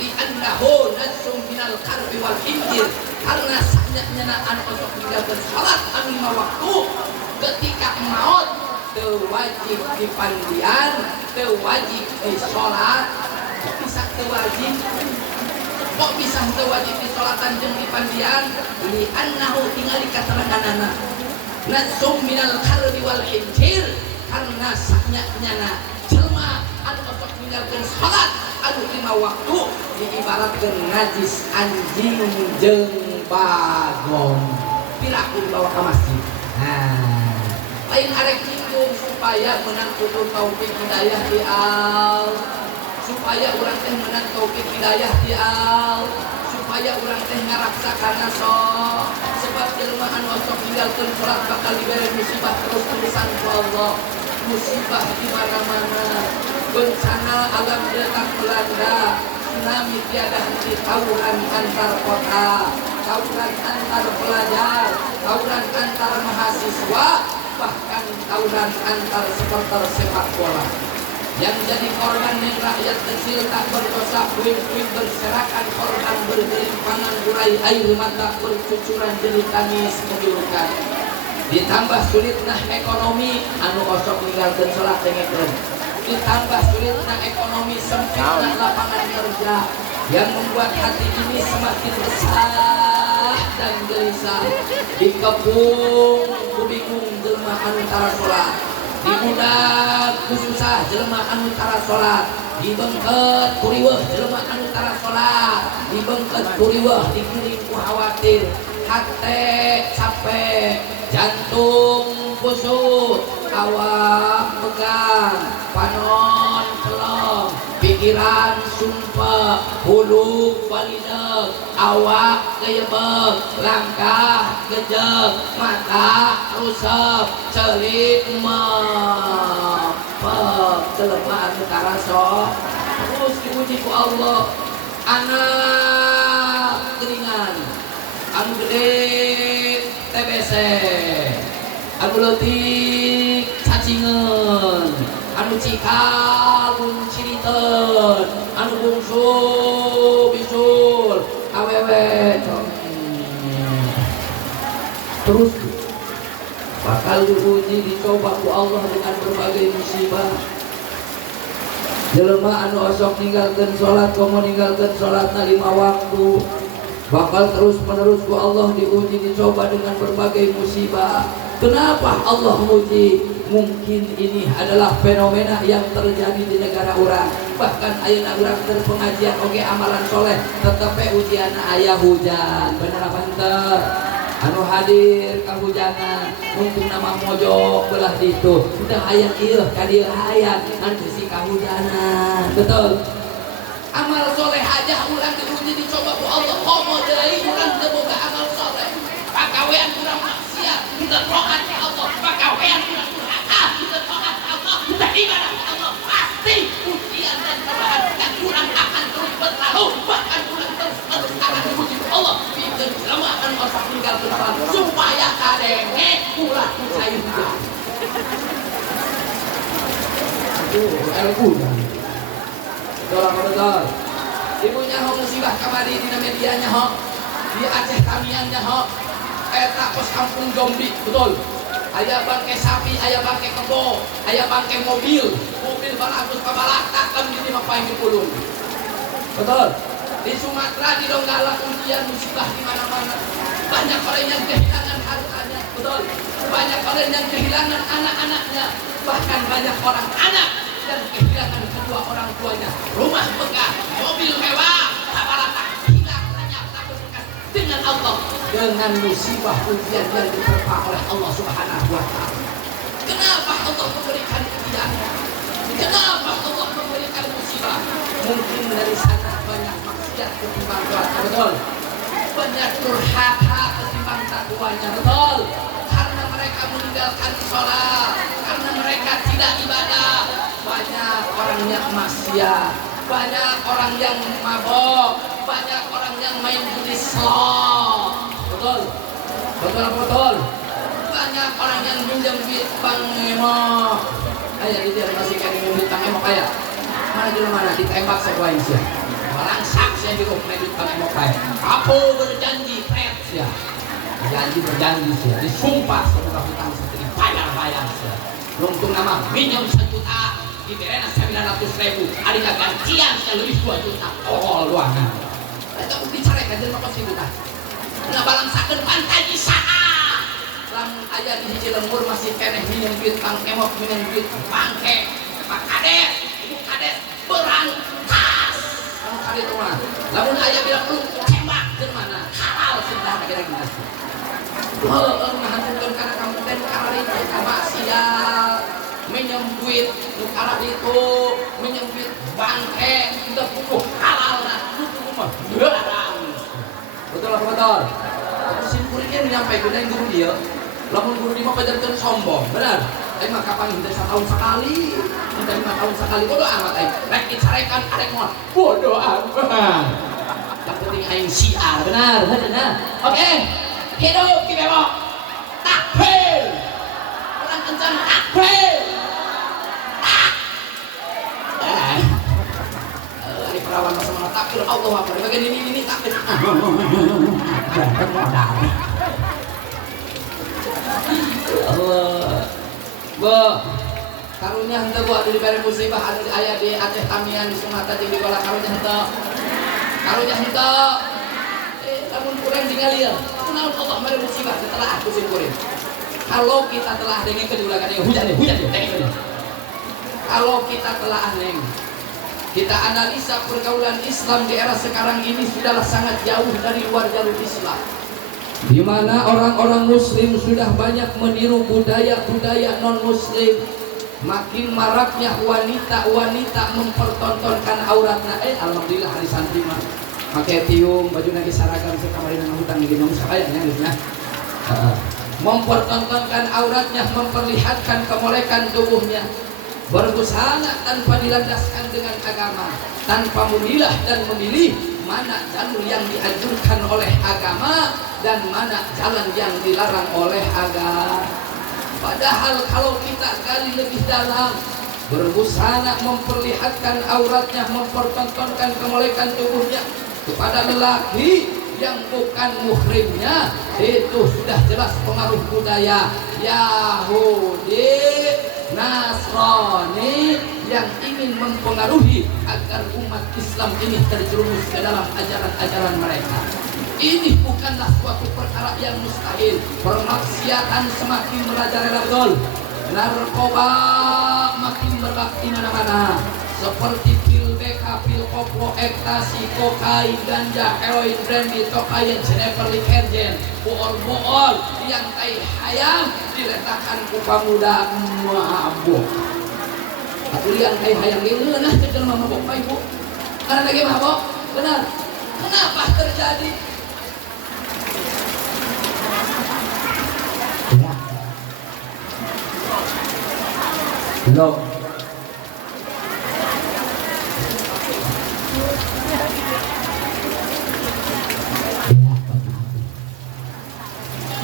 li'annahu nasum minal karbi wal hinjir, karena sanyanya anu untuk meninggalkan salat anu 5 waktu ketika maut teu wajib dipandian, teu wajib disolat. Kok bisa teu wajib? Kok bisa teu wajib disolatan jeung dipandian? Li'annahu tinggal dikateranganana nasum minal karbi wal hinjir, karena sanyanya jelma anu untuk meninggalkan salat anu 5 waktu diibaratkan najis anjing jeung bagong piraku dibawa ke masjid. Nah, lain arek nyinggung supaya menang kudu taufik hidayah di al, supaya urang teh menang taufik hidayah di al, supaya urang teh ngaraksakanna sok, sebab jelema anu sok ninggalkeun salat bakal dibere musibah terus-terusan ku Allah. Musibah di mana-mana, bencana alam datang melanda, tsunami tiada henti, tawuran antar kota, tawuran antar pelajar, tawuran antar mahasiswa, bahkan tawuran antar supporter sepak bola. Yang jadi korban yang rakyat kecil tak berdosa, puing-puing berserakan, korban bergelimpangan, urai air mata bercucuran, jadi tangis memilukan. Ditambah sulitna ekonomi anu kosong ninggalkeun salat dengekeun, ditambah sulitna ekonomi sempitna lapangan kerja yang membuat hati ini semakin resah dan gelisah, dikepung kubingung jelema anu tara salat, dibudak kususah jelema anu tara salat, dibengket kuriweuh jelema anu tara salat, dibengket kuriweuh digiring ku khawatir, hate capek, jantung kusut, awak pegang, panon kelong, pikiran sumpah, hulu balideg, awak geyebeg, langkah gejeg, mata rusep, celik mepek, jelema anu karasok terus diuji ku Allah. Anak geringan anu gede TBC, anu leutik cacingeun, anu cikalung ciriteun, anu bungsu bisul awewe terus bakal diuji dicoba ku Allah dengan berbagai musibah. Jelema anu osok ninggalkeun salat, komo ninggalkeun salatna 5 waktu, bakal terus menerus ku Allah diuji dicoba dengan berbagai musibah. Kenapa Allah menguji? Mungkin ini adalah fenomena yang terjadi di negara orang. Bahkan ayeuna urang terpengajian oge amalan soleh, tetep ujian aya hujan. Bener apa henteu? Anu hadir kahujanan mungkin nama mojok belah ditu udah hayang ieu ka dieu hayang anu si kahujanan. Betul. Amal soleh aja urang diuji dicoba ku Allah. Komo deui urang teu boga amal soleh, pagawean urang maksiat kita taat ka Allah, pagawean urang durhaka kita taat ka Allah, kita ibadah ka Allah, pasti ujian dan cobaan yang urang akan terus berlalu, bahkan urang terus akan diuji ku Allah. Pikeun jelema anu osok ninggalkeun salat supaya kadenge ulah ku sayeuhan. Udah. Dorang betul. Ibunya ho musibah kamari dina medianya ho. Di Aceh Tamiannya ho. Eta pos kampung zombie, betul. Aya bangke sapi, aya bangke kebo, aya bangke mobil. Mobil balagus kabalatakeun di mah paeng dipulung. Betul. Di Sumatera di Donggala ujian musibah di mana-mana. Banyak orang yang kehilangan hartanya, betul. Banyak orang yang kehilangan anak-anaknya. Bahkan banyak orang anak dan kehilangan kedua orang tuanya, rumah megah, mobil mewah, kabalata hilang lenyap tak berbekas dengan Allah, dengan musibah ujian yang diterpa oleh Allah Subhanahu wa Ta'ala. Kenapa Allah memberikan ujian? Kenapa Allah memberikan musibah? Mungkin dari sana banyak maksiat ketimbang doanya, betul. Banyak durhaka ketimbang takwanya, betul. Karena mereka meninggalkan sholat, karena mereka tidak tidak ibadah. Banyak orang yang maksiat, banyak orang yang mabok, banyak orang yang main judi slot. Betul? Betul apa betul? Banyak orang yang minjem duit Bang Emok. Ayo dia masih kan minjem duit Bang Emok kayak. Mana dulu mana kita embak sekuain sih. Orang saksi yang di rumah duit Bang Emok kayak. Apa berjanji pret sih. Berjanji sih. Disumpah semoga hutang setri bayar sih. Untung nama minjem 1 juta, diberi 900.000. Ada gantian yang lebih 2 juta. Oh luangan. Kita bicarakan jadi apa sih juta. Nggak balangsakan pantai di sana. Lamun ayah di hiji lembur masih keneh minjem duit Bang Emok, minjem duit bangke. Pak Kades, Ibu Kades berangkas. Kamu Kades itu mana? Lamun ayah bilang lu tembak ke mana? Halal sudah kira-kira gitu. Menghancurkan karena kamu dan karena itu maksiat. Minjem duit karena itu, minjem duit bangke, udah pupuk halal lah. Lu mah larang. Betul apa betul? Simpulnya menyampaikan yang guru dia. Lamun guru dia mau pajarkan sombong, benar? Tapi mah kapan kita 1 tahun sekali, kita 5 tahun sekali, bodoh amat aing. Rek dicarekan arek moal, bodoh amat. Yang penting aing siar, benar, benar. Oke, hidup di bawah takbir, orang kencang takbir. Ini perawan masa mana takbir Allah apa? Di bagian ini takbir. Jangan modal. Allah, bu, karunya henteu bu adu diberi musibah anu aya di Aceh Tamiang di Sumatera jeung di Gola karunya henteu. Karunya henteu. Lamun kurang tinggalieun. Kunaon Allah beri musibah setelah aku simkurin. Kalau kita telah dengan kejulakan yang hujan deh. Kalau kita telah aneh, kita analisa pergaulan Islam di era sekarang ini sudahlah sangat jauh dari luar jalur Islam. Di mana orang-orang muslim sudah banyak meniru budaya-budaya non-muslim. Makin maraknya wanita-wanita mempertontonkan auratnya. Alhamdulillah hari santri mah pakai tiung, baju nagi saragam sekamari nang hutang gini nang sakayanya gitu nah. Mempertontonkan auratnya, memperlihatkan kemolekan tubuhnya. Berbusana tanpa dilandaskan dengan agama, tanpa memilah dan memilih mana jalur yang dianjurkan oleh agama dan mana jalan yang dilarang oleh agama. Padahal kalau kita gali lebih dalam, berbusana memperlihatkan auratnya, mempertontonkan kemolekan tubuhnya kepada lelaki yang bukan muhrimnya, itu sudah jelas pengaruh budaya Yahudi, Nasrani yang ingin mempengaruhi agar umat Islam ini terjerumus ke dalam ajaran-ajaran mereka. Ini bukanlah suatu perkara yang mustahil. Permaksiatan semakin merajalela, betul. Narkoba makin merebak di mana-mana. Seperti pil BK, pil koplo, ekstasi, kokain, ganja, heroin, brandy, tokain, jennifer, likerjen, bool-bool, yang tai hayam diletakkan ku pemuda mabuk. Atau yang tai hayam ini nah kecil mabuk Pak Ibu. Karena lagi mabuk, benar. Kenapa terjadi? Ya. Belum.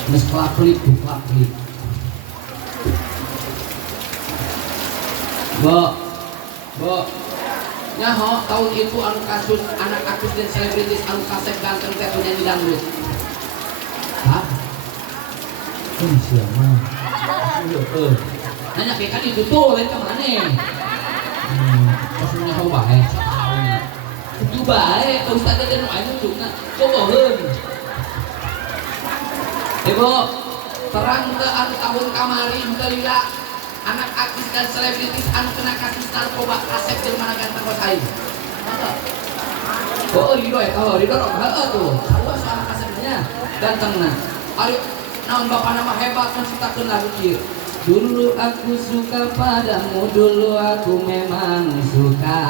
Mes klaklik, klaklik. Bo, nyaho tahun itu anu kasus anak artis dan selebritis anu kasep ganteng teh penyanyi dangdut. Hah? Siapa? Nanya kayak kan itu tuh lain kemana? Pas nyaho bae. Itu bae, Ustaz ada nu anu tuna. Cobaheun. Ibu, terang ke anu tahun kamari lila anak artis dan selebritis anu kena kasus narkoba kasep jeung mana ganteng kosain. Oh, Ridho ya, oh Ridho dong, tuh. Sarua soal kasepnya gantengna. Ari naon bapak nama hebat menciptakeun lagu ieu. Dulu aku suka padamu, dulu aku memang suka.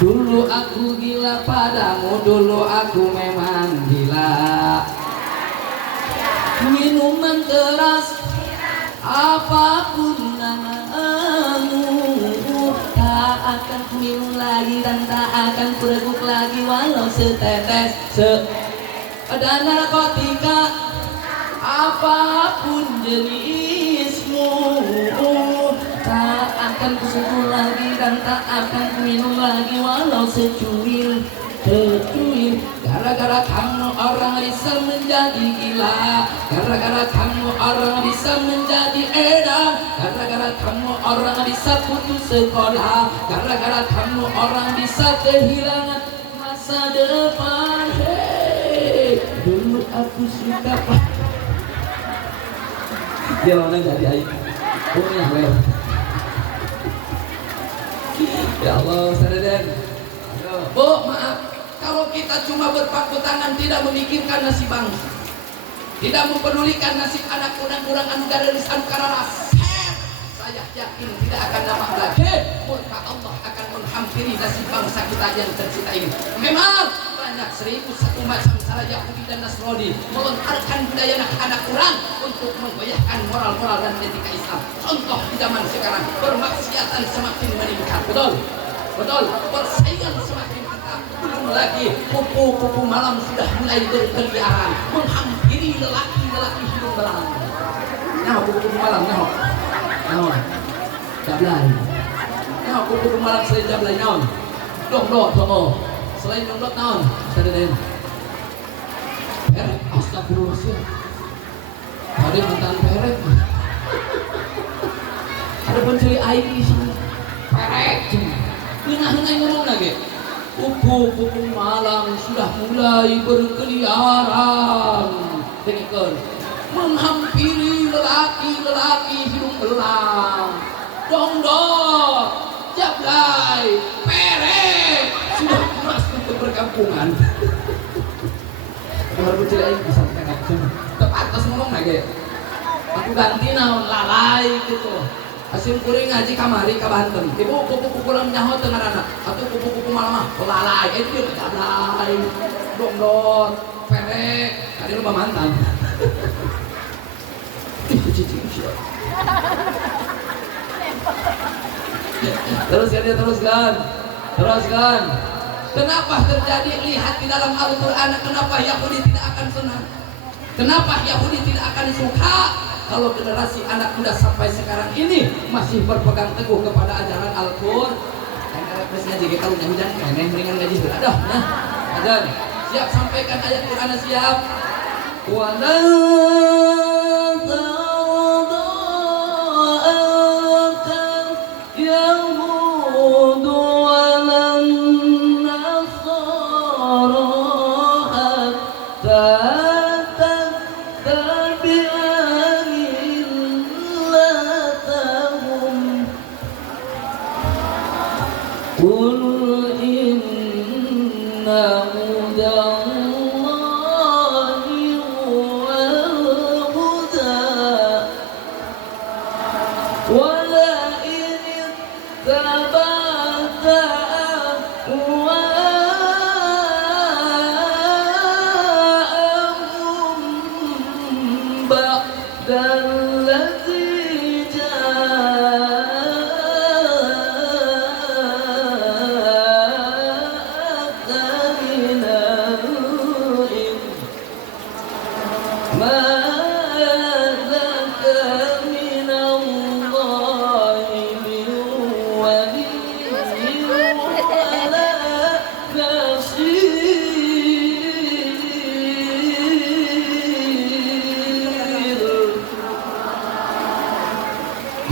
Dulu aku gila padamu, dulu aku memang gila. Minuman keras apapun namamu, tak akan kuminum lagi dan tak akan kureguk lagi walau setetes dan narkotika, apapun jenismu, tak akan kusentuh lagi dan tak akan kuminum lagi walau secuil. Gara-gara kamu orang bisa menjadi gila, gara-gara kamu orang bisa menjadi edan, gara-gara kamu orang bisa putus sekolah, gara-gara kamu orang bisa kehilangan masa depan. Hei, dulu aku suka pak. Dia mana jadi air punya leh. Ya Allah, Saraden. Bu, maaf. Kalau kita cuma berpangku tangan tidak memikirkan nasib bangsa, tidak mempedulikan nasib anak kurang anu garis anu kararas, saya yakin tidak akan lama lagi murka Allah akan menghampiri nasib bangsa kita yang tercinta ini. Memang banyak 1001 macam cara Yahudi dan Nasrani melontarkan budaya anak kurang untuk menggoyahkan moral-moral dan etika Islam. Contoh di zaman sekarang permaksiatan semakin meningkat, betul, persaingan semakin ketat. Belum lagi kupu-kupu malam sudah mulai berkeliaran menghampiri lelaki-lelaki hidung belang. Nah, kupu-kupu malam, nah, jablay. Nah, kupu-kupu malam selain jablay, nah, dong, selain dong, nah, Saraden. Perek, astagfirullahaladzim. Tadi mantan perek. Ada pencuri air di sana. Perek, hengah-hengah ngomong lagi. Kupu-kupu malam sudah mulai berkeliaran, dengarkan, menghampiri lelaki-lelaki hidung belang, dong, jablay, perek, sudah masuk ke perkampungan. Baru bercerai bisa tengah tepat atas ngomong lagi. Aku ganti naon lalai gitu. Asim kuring ngaji kamari ka Banten. Ibu kupu-kupu kurang nyaho teu ngaranna. Atuh kupu-kupu malam mah lalai. Itu dia lalai. Dong, perek. Tadi lu mantan. Itu cici. Teruskan. Kenapa terjadi? Lihat di dalam Al-Quran. Kenapa Yahudi tidak akan senang? Kenapa Yahudi tidak akan suka kalau generasi anak muda sampai sekarang ini masih berpegang teguh kepada ajaran Al-Quran? Dan ada presnya jadi kalau hujan kene mendingan gaji beradah. Nah, azan. Siap sampaikan ayat Quran, siap. Wala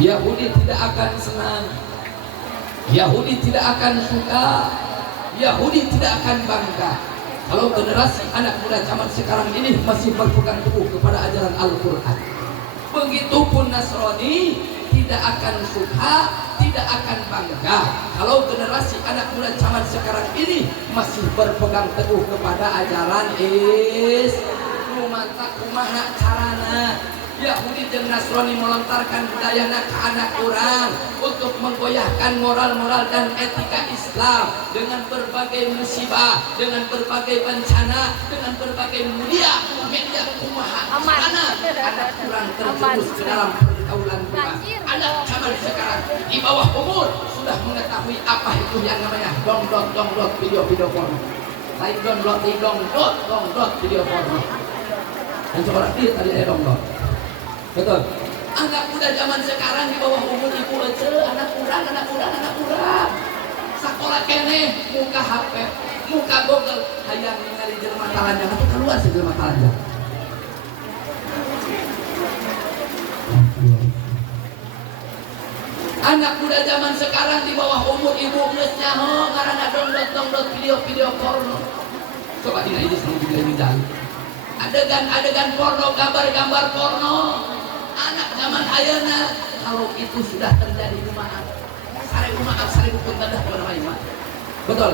Yahudi tidak akan senang, Yahudi tidak akan suka, Yahudi tidak akan bangga kalau generasi anak muda zaman sekarang ini masih berpegang teguh kepada ajaran Al-Quran. Begitupun Nasrani tidak akan suka, tidak akan bangga kalau generasi anak muda zaman sekarang ini masih berpegang teguh kepada ajaran kumaha carana Yahudi dan Nasrani melontarkan budayana ke anak orang untuk menggoyahkan moral-moral dan etika Islam dengan berbagai musibah, dengan berbagai bencana, dengan berbagai media kumaha carana anak orang terjerumus ke dalam pergaulan kita. Anak zaman sekarang di bawah umur sudah mengetahui apa itu yang namanya download video porno. Lain download video porno. Dan coba lihat tadi ada download. Betul. Anak muda zaman sekarang di bawah umur ibu aja, anak kurang. Sekolah kene muka HP, muka Google, hayang ningali jelema talanjang atau keluar sih jelema talanjang. Anak muda zaman sekarang di bawah umur ibu geus nyaho ngaranna download video porno. Coba ini sama video ini. Adegan porno, gambar porno. Anak zaman ayeuna kalau itu sudah terjadi kumaha? Sare rukun badah kepada iman. Betul.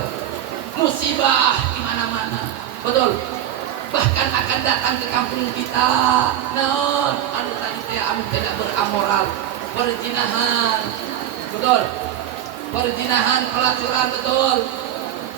Musibah di mana-mana. Betul. Bahkan akan datang ke kampung kita. Naon? Anu tadi teh anu tidak beramoral, perzinahan. Betul. Perzinahan, pelacuran, betul.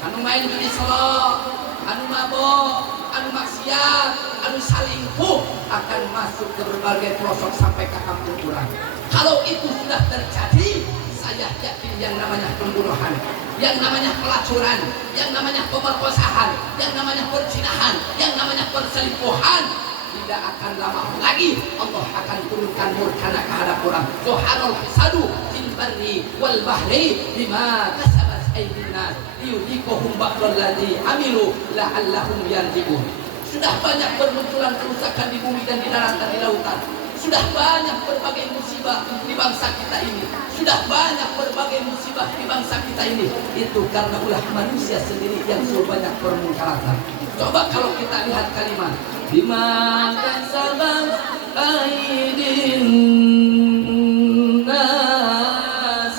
Anu main judi slot, anu mabok, anu maksiat, anu salingkuh akan masuk ke berbagai pelosok sampai ke kampung kurang. Kalau itu sudah terjadi, saya yakin yang namanya pembunuhan, yang namanya pelacuran, yang namanya pemerkosaan, yang namanya perzinahan, yang namanya perselingkuhan, tidak akan lama lagi Allah akan turunkan murkana kehadap orang. Subhanal hisadu fil barri wal bahri bima kasabat aydin nas liyudhiqahum ba'dal ladzi amilu la'allahum yarji'un. Sudah banyak bermunculan kerusakan di bumi dan di darat dan di lautan. Sudah banyak berbagai musibah di bangsa kita ini. Sudah banyak berbagai musibah di bangsa kita ini. Itu karena ulah manusia sendiri yang sudah banyak bermungkaran. Coba kalau kita lihat kalimat bima kasabat aydin nas,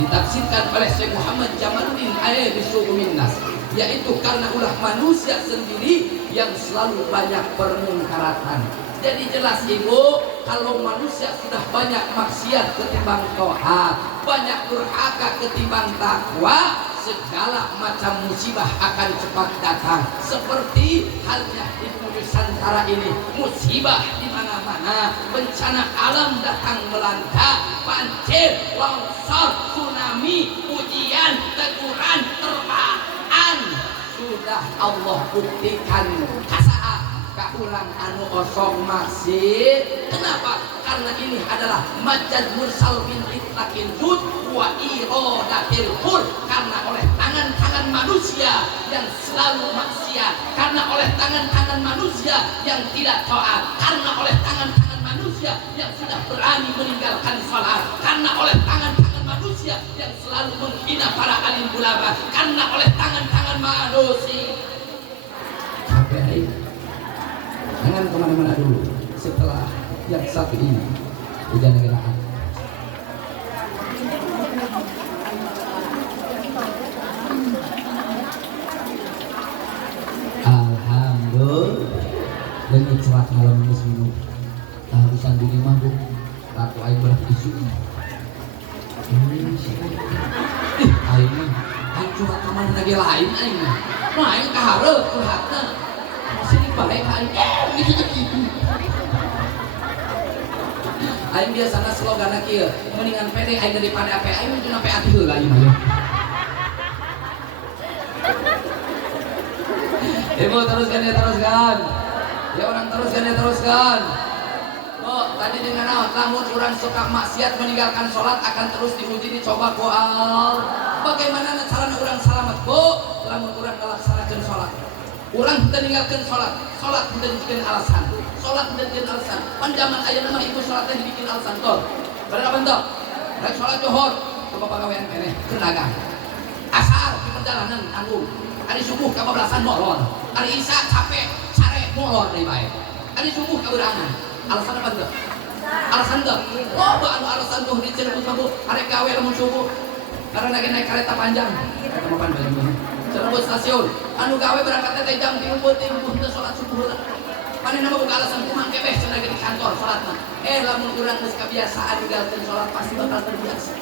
ditafsirkan oleh Syekh Muhammad Jamaluddin Ayyubi Nas, yaitu karena ulah manusia sendiri yang selalu banyak bermungkaratan. Jadi jelas ibu, kalau manusia sudah banyak maksiat ketimbang taat, banyak durhaka ketimbang takwa, segala macam musibah akan cepat datang. Seperti halnya di Nusantara ini, musibah di mana-mana, bencana alam datang melanda, banjir, longsor, tsunami, ujian, teguran, terpaan. Sudah Allah buktikan kasaat kaulang anu osong masih. Kenapa? Karena ini adalah majaz mursal bin itlaqil jud wa iradatil hur. Karena oleh tangan-tangan manusia yang selalu maksiat, karena oleh tangan-tangan manusia yang tidak taat, karena oleh tangan-tangan manusia yang sudah berani meninggalkan salat, karena oleh tangan-tangan manusia yang selalu menghina para alim ulama, karena oleh tangan-tangan manusia. Sampai jangan kemana-mana dulu. Setelah yang satu ini, ujian negaraan. Alhamdulillah. Demi cerat malam ini semua. Kehabisan diri mabuk. Ratu air berat isu. Aing mah curhat ka mana lagi lain aing mah. Nah aing kahareup curhatna. Masih dibalik aing gitu. Aing biasana sloganna kieu, mendingan pede aing daripada ape aing mah ape ati heula ieu mah. Ibu teruskan. Ya orang teruskan. Oh, tadi dengan lamun orang suka maksiat meninggalkan sholat akan terus diuji dicoba ku Allah. Bagaimana cara orang selamat, Bu? Lamun orang ngalaksanakeun sholat. Orang meninggalkan sholat dijadikan alasan. Pan zaman ayeuna mah ibu sholat teh dibikin alasan tol. Bener apa tol? Rek sholat zuhur, coba pagawean keneh keur dagang. Asar di perjalanan tanggung. Hari subuh kabablasan molor. Hari isya capek, sare molor deui bae. Hari subuh kaberangan. Alasan apa tuh? Alasan tuh? Loba anu alasan tuh di Cirebon mah arek gawe lamun subuh. Karena lagi naik kereta panjang. Kereta mapan banyak. Cirebon stasiun. Anu gawe berangkat teh jam 3 teh salat subuh. Panenna mah buka alasan kumaha kebeh cenah di kantor salatna. Lamun urang geus kabiasaan ninggalkeun salat pasti bakal terbiasa.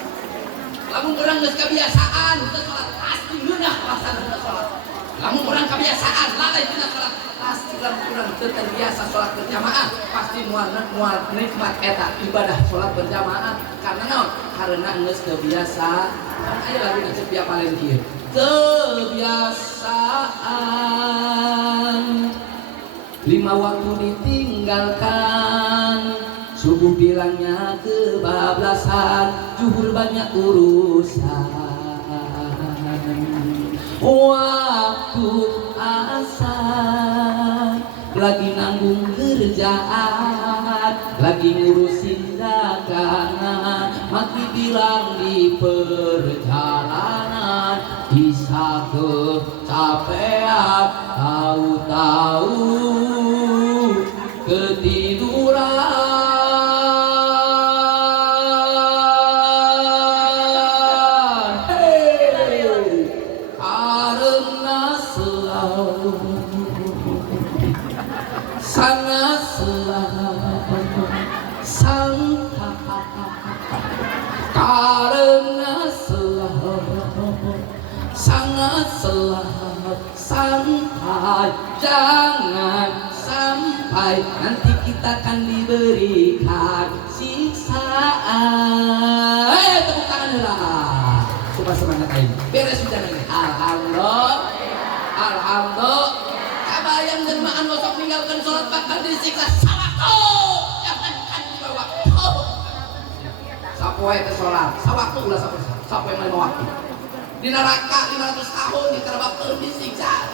Lamun urang geus kebiasaan salat pasti ngeunah rasana salat. Lamun urang kebiasaan lalai dina salat pasti kurang terbiasa sholat berjamaah pasti mual nikmat eta ibadah sholat berjamaah karena naon karena geus kebiasa aya lagu ngecek dia paling kieu kebiasaan 5 waktu ditinggalkan subuh bilangnya kebablasan zuhur banyak urusan waktu asar lagi nanggung kerjaan lagi ngurusin dagangan mati bilang di perjalanan bisa kecapean tahu-tahu ketiduran sangat santai jangan sampai nanti kita akan diberikan siksaan tepuk tangan lah coba semangat aja beres sudah nih alhamdulillah kabayang jemaah ngosok meninggalkan sholat bakal disiksa sawaktu jangankan di bawah sapoe ke sholat sawaktu ulah sapoe yang 5 waktu di neraka 500 tahun di kerbakteun disiksa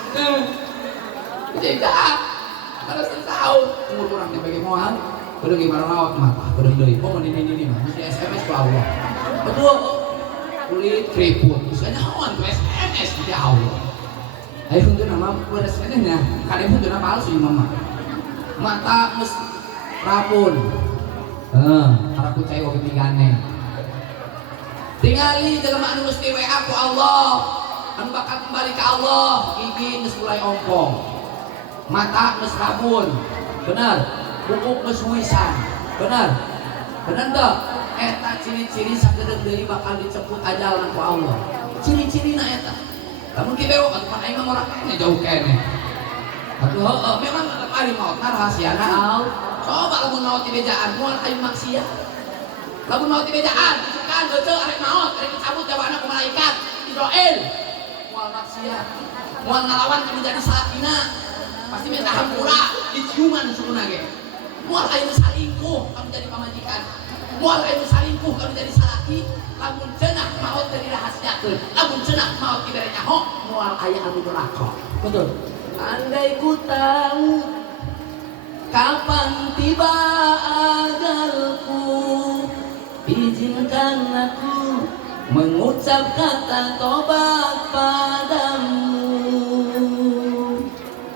tidak harus tahun umur kurangnya bagi mohon bener gimana rawat mata bener deui oh ini mah mesti SMS ku Allah betul kulit keriput bisa naon ku SMS di Allah ayo untuk nama beres nya kalian untuk nama palsu mama mata mus rapun harap ku cai oke tigane tingali dalam anu mesti WA ku Allah anu bakal kembali ke Allah gigi geus mulai ompong mata geus rabun benar bukuk geus wisan benar teu eta ciri-ciri sagedeug deui bakal diceput ajal ku Allah ciri-cirina eta lamun ki bewok atuh aing mah morakna jauh kene atuh heueuh memang ari maotna rahasiana coba lamun maot di bejaan moal aya maksiat lamun maot di bejaan kan heueuh arek maot arek dicabut jawabanna ku malaikat Israel moal maksiat moal ngalawan ka menjadi salatina pasti minta hampura diciuman sukunna ge moal aya salingkuh ka menjadi pamajikan moal aya salingkuh ka menjadi salaki lamun cenah maot teu dirahasiakeun lamun cenah maot dibere nyaho moal aya anu neraka betul andai ku tahu kapan tiba ajalku izinkan aku mengucap kata tobat padamu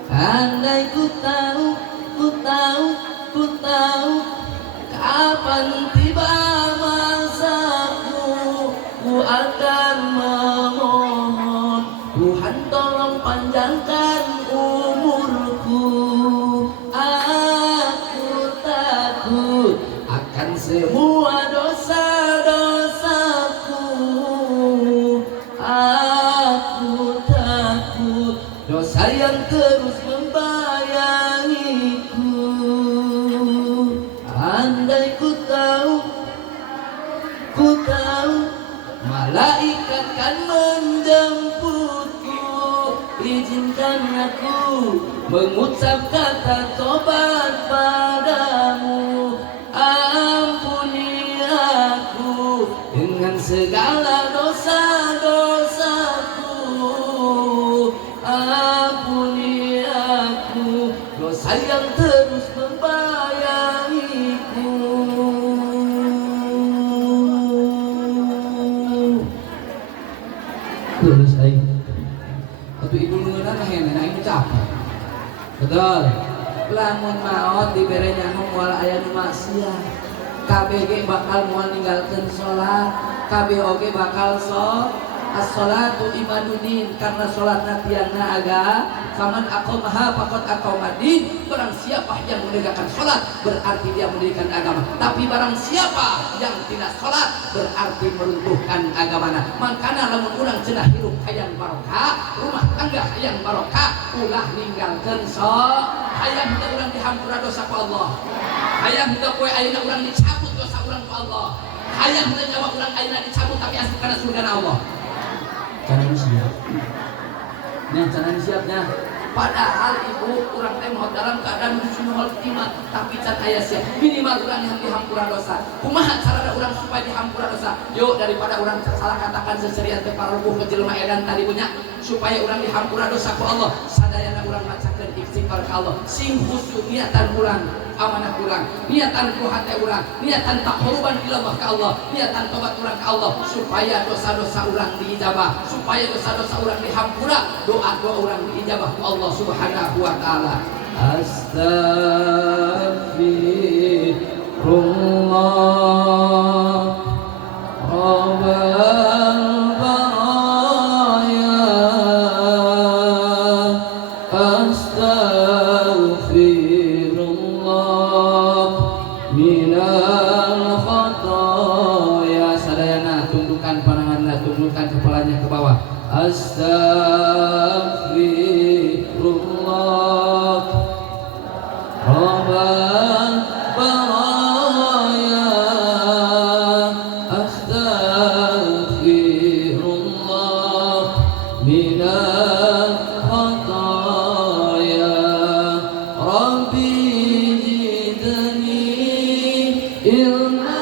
andai ku tahu kapan tiba masaku ku akan memohon Tuhan tolong panjangkan umurku aku takut akan semua dosa-dosaku aku takut dosa yang terus membayangiku andai ku tahu malaikat kan menjemputku izinkan aku mengucap kata tobat padamu ampuni aku dengan segala dosa-dosaku ampuni aku dosa yang terus membayangiku terus aing atuh ibu ngeunana hene aing capek betul lamun maot dibere nyaho moal aya nu maksiat KBG bakal moal ninggalkeun salat KB oge bakal as-salatu imaduddin karena salatna tiangna aga faman aqamaha faqad aqamadin barang siapa yang menegakkan salat berarti dia mendirikan agama tapi barang siapa yang tidak salat berarti meruntuhkan agamana makana lamun urang cenah hirup hayang barokah rumah tangga hayang barokah ulah ninggalkeun salat hayang henteu urang dihampura dosa ku Allah, hayang henteu poe ayeuna urang dicabut dosa urang ku Allah, hayang henteu nyawa urang ayeuna dicabut tapi asup kana surgana Allah. Jangan siap. Nya jangan siapnya. Padahal ibu urang teh mau dalam keadaan husnul khotimah tapi can aya siap minimal urang yang dihampura dosa. Kumaha carana urang supaya dihampura dosa? Yuk daripada urang salah katakan seserian teh parupuh ke jelema edan tadi punya supaya urang dihampura dosa ku Allah. Sadayana urang macakeun istighfar ka Allah. Sing khusyuk niatan urang amanah urang, niatan ku hate urang, niatan taqarruban ilallah ka Allah, niatan tobat urang ka Allah supaya dosa-dosa urang diijabah, supaya dosa-dosa urang dihampura, doa-doa urang diijabah ku Allah Subhanahu wa taala. Astaghfirullah rabbal baraya astaghfirullah minal khataya. Sadayana tundukkan pandanganna, tundukkan kepalanya ke bawah. Astaghfirullah rabbal baraya astaghfirullah minal khataya rabbi zidni ilma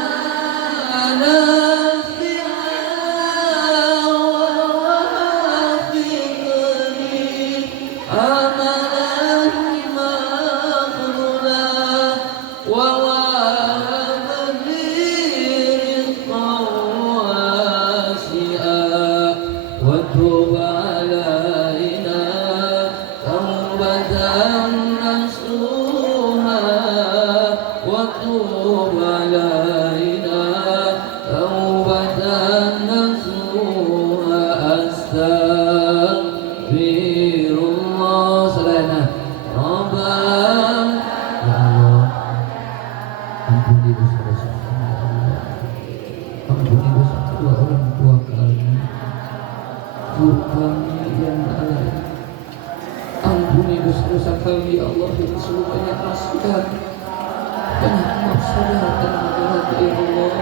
ampuni dosa-dosa kami ya Allah yang selalu banyak masukan banyak mafsadat dan mudarat ya Allah.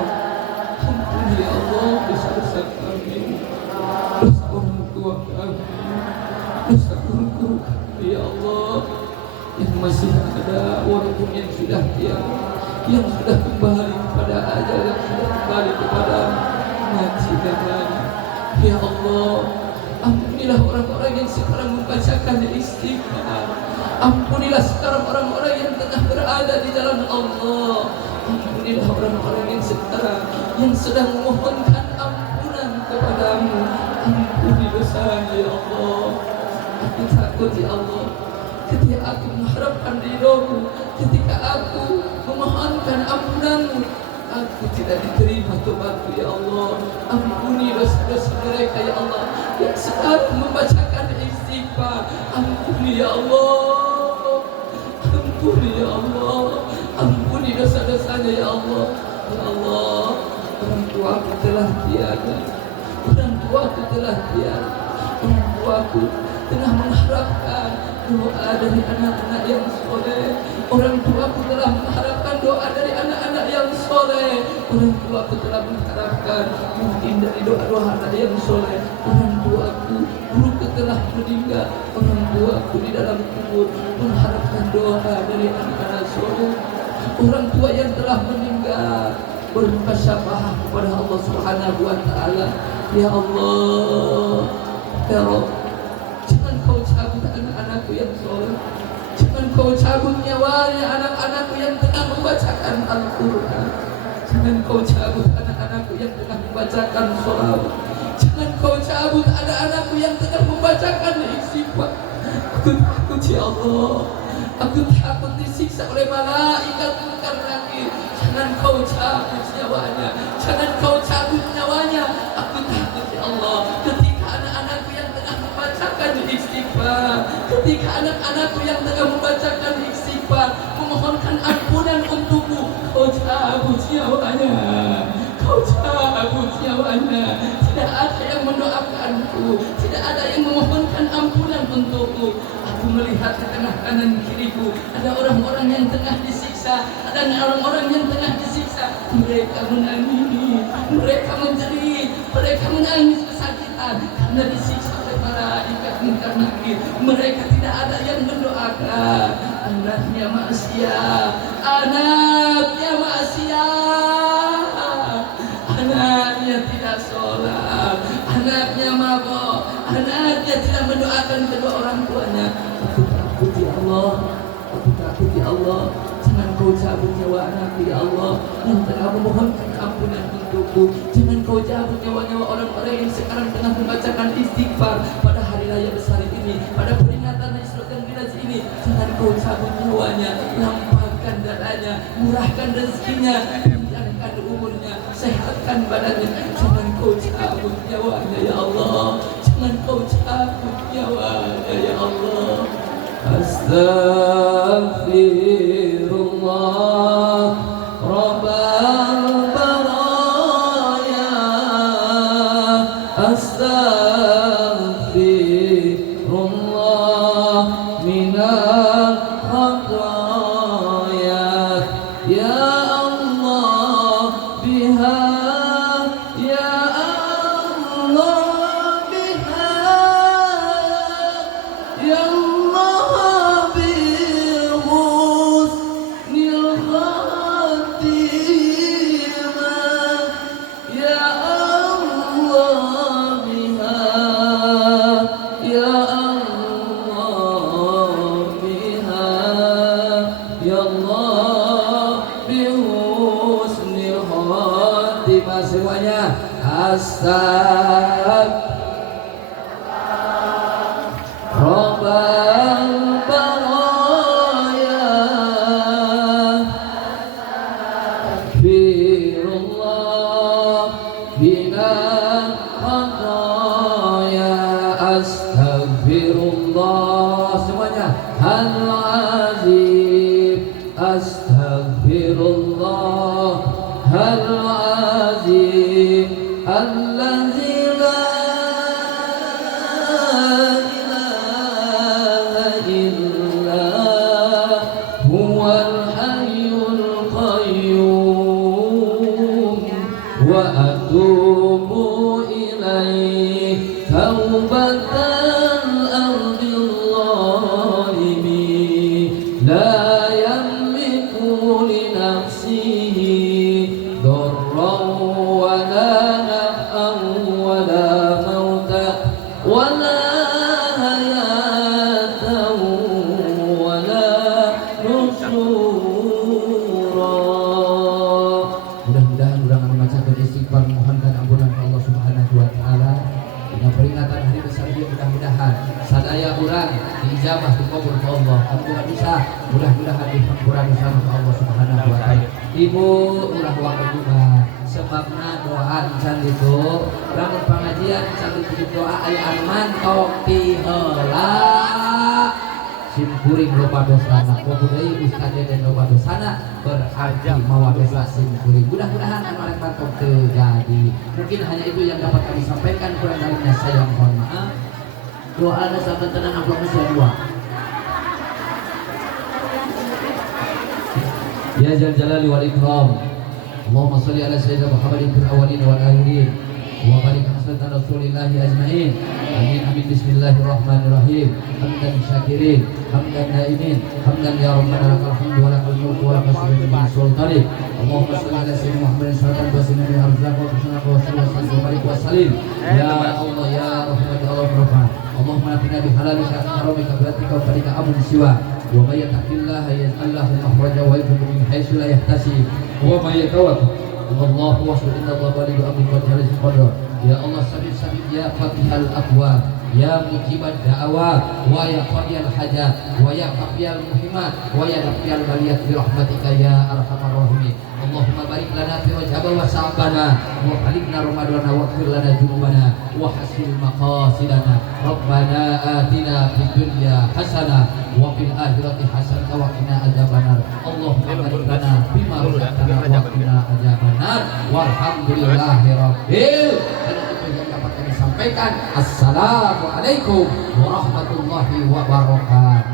Ampuni ya Allah dosa-dosa kami, dosa orang tua kami, dosa guru-guru kami ya Allah yang masih ada walaupun yang sudah tiada, yang sudah kembali kepada ajal, yang sudah kembali kepada ngaji dan lagi ya Allah. Ampunilah orang-orang yang sekarang membacakan istighfar. Ampunilah sekarang orang-orang yang tengah berada di jalan Allah. Ampunilah orang-orang yang sekarang yang sedang memohonkan ampunan kepadamu. Ampuni dosanya ya Allah. Aku takut ya Allah ketika aku mengharapkan ridhomu, ketika aku memohonkan ampunanmu, aku tidak diterima tobatku ya Allah. Ampuni dosa-dosa mereka ya Allah yang sekarang membacakan istighfar. Ampuni ya Allah, ampuni ya Allah, ampuni dosa-dosanya ya Allah. Ya Allah, orang tuaku telah tiada, orang tuaku telah tiada, orang tuaku tengah mengharapkan doa dari anak-anak yang soleh. Orang tuaku telah mengharapkan doa dari anak-anak yang soleh. Orang tuaku telah mengharapkan mungkin dari doa-doa anak yang soleh. Orang tuaku guruku telah meninggal. Orang tuaku di dalam kubur mengharapkan doa dari anak-anak soleh. Orang tua yang telah meninggal berbuka syafaat kepada Allah Subhanahu wa taala. Ya Allah, ya Rabb, jangan kau cabut anak-anakku yang soleh, jangan kau cabut nyawanya anak-anakku yang tengah membacakan Al-Quran, jangan kau cabut anak-anakku yang tengah membacakan sholawat, jangan kau cabut anak-anakku yang tengah membacakan istighfar. Aku takut ya Allah, aku takut disiksa oleh malaikat munkar nakir. Jangan kau cabut nyawanya, jangan kau cabut nyawanya. Aku takut ya Allah ketika anak-anakku yang tengah membacakan istighfar, ketika anak-anakku yang tengah membacakan istighfar, memohonkan ampunan untukku, kau cabut nyawanya, kau cabut nyawanya. Tidak ada yang mendoakanku, tidak ada yang memohonkan ampunan untukku. Aku melihat ke tengah kanan kiriku aku. Ada orang-orang yang tengah disiksa, ada orang-orang yang tengah disiksa. Mereka menangis, mereka menjerit, mereka menangis kesakitan karena disiksa oleh malaikat munkar nakir. Mereka tidak ada yang mendoakan. Anaknya maksiat, anaknya maksiat, anaknya tidak sholat, anaknya mabok, anaknya tidak mendoakan kedua orang tuanya. Aku takut ya Allah, aku takut ya Allah. Jangan kau cabut nyawa anakku ya Allah yang tengah memohonkan ampunan untukku. Jangan kau cabut nyawa-nyawa orang-orang yang sekarang tengah membacakan istighfar pada hari raya besar ini, pada peringatan Isra dan Mi'raj ini. Jangan kau cabut nyawanya, lampahkan darahnya, murahkan rezekinya, panjangkan umurnya, sehatkan badannya. Jangan kau cabut nyawanya ya Allah, jangan kau cabut nyawanya ya Allah. Astaghfirullah Rabbal baraya, astaghfirullah minal khataya. Ya Allah biha, ya Allah biha, ya Allah semuanya. Astagfirullah Rabbal baraya, Astaghfirullah minal khataya. Astaghfirullah semuanya. Al-Azim, astaghfirullah Al-Azim allazi la ilaha illa huwal hayyul qayyum wa atubu ilaihi taubatan ardil zalimin la yamliku li nafsihi ضرا ولا نفعا ولا موتا ولا حياة ولا نشورا. Mudah-mudahan ulangan membacakan istighfar mohonkan ampunan Allah Subhanahu wa taala dengan peringatan hari besar ini. Mudah-mudahan sadaya urang diijabah dikabul Allah. Alhamdulillah bisa mudah-mudahan dihampura bersama Allah Subhanahu wa taala. Ibu ulah waktu juga sebabna doa can itu lamun pengajian can itu doa aya aman toki heula simkuring loba dosana kudu ustaz dan loba dosana berarti mawa dosa simkuring. Mudah-mudahan amal mantok terjadi. Mungkin hanya itu yang dapat kami sampaikan, kurang lebihnya saya mohon maaf. Doa sampai tenang amplop dua. Ya Zal Jalali wal Ikram, Allahumma salli ala sayyidina Muhammadin fil awwalin wal akhirin wa barik ala rasulillahi ajmain. Amin amin. Bismillahirrahmanirrahim. Hamdan syakirin, hamdan naimin, hamdan ya rabbana lakal hamdu wa lakal mulku wa lakal hamdu min sultanik. Allahumma salli ala sayyidina Muhammadin sallallahu alaihi wasallam wa arzaqna wa sallallahu wa barik wa sallim. Ya Allah ya rahmat Allah rahman. Allahumma atina bi halalika haramika bi atika wa tarika amun siwa. ومن يتق الله يجعل له مخرجا ويرزقه من حيث لا يحتسب ومن يتوكل على الله وحده ان الله بالغ امره قد جعل قدره. Ya Allah sabit ya fatihal aqwa ya mujibad da'awat wa ya qadiyal hajat wa ya qafiyal muhimat wa ya qafiyal baliyat bi rahmatika ya arhamar rahimin. Allahumma barik lana fi Rajab wa Sya'bana wa balighna Ramadana wa ighfir lana dzunubana wa hasil maqasidana. Rabbana atina fid dunya hasanah wa fil akhirati hasanah wa qina adzabannar. Allahumma barik lana bima razaqtana wa qina adzabannar. Walhamdulillahi rabbil sampaikan. Assalamualaikum warahmatullahi wabarakatuh.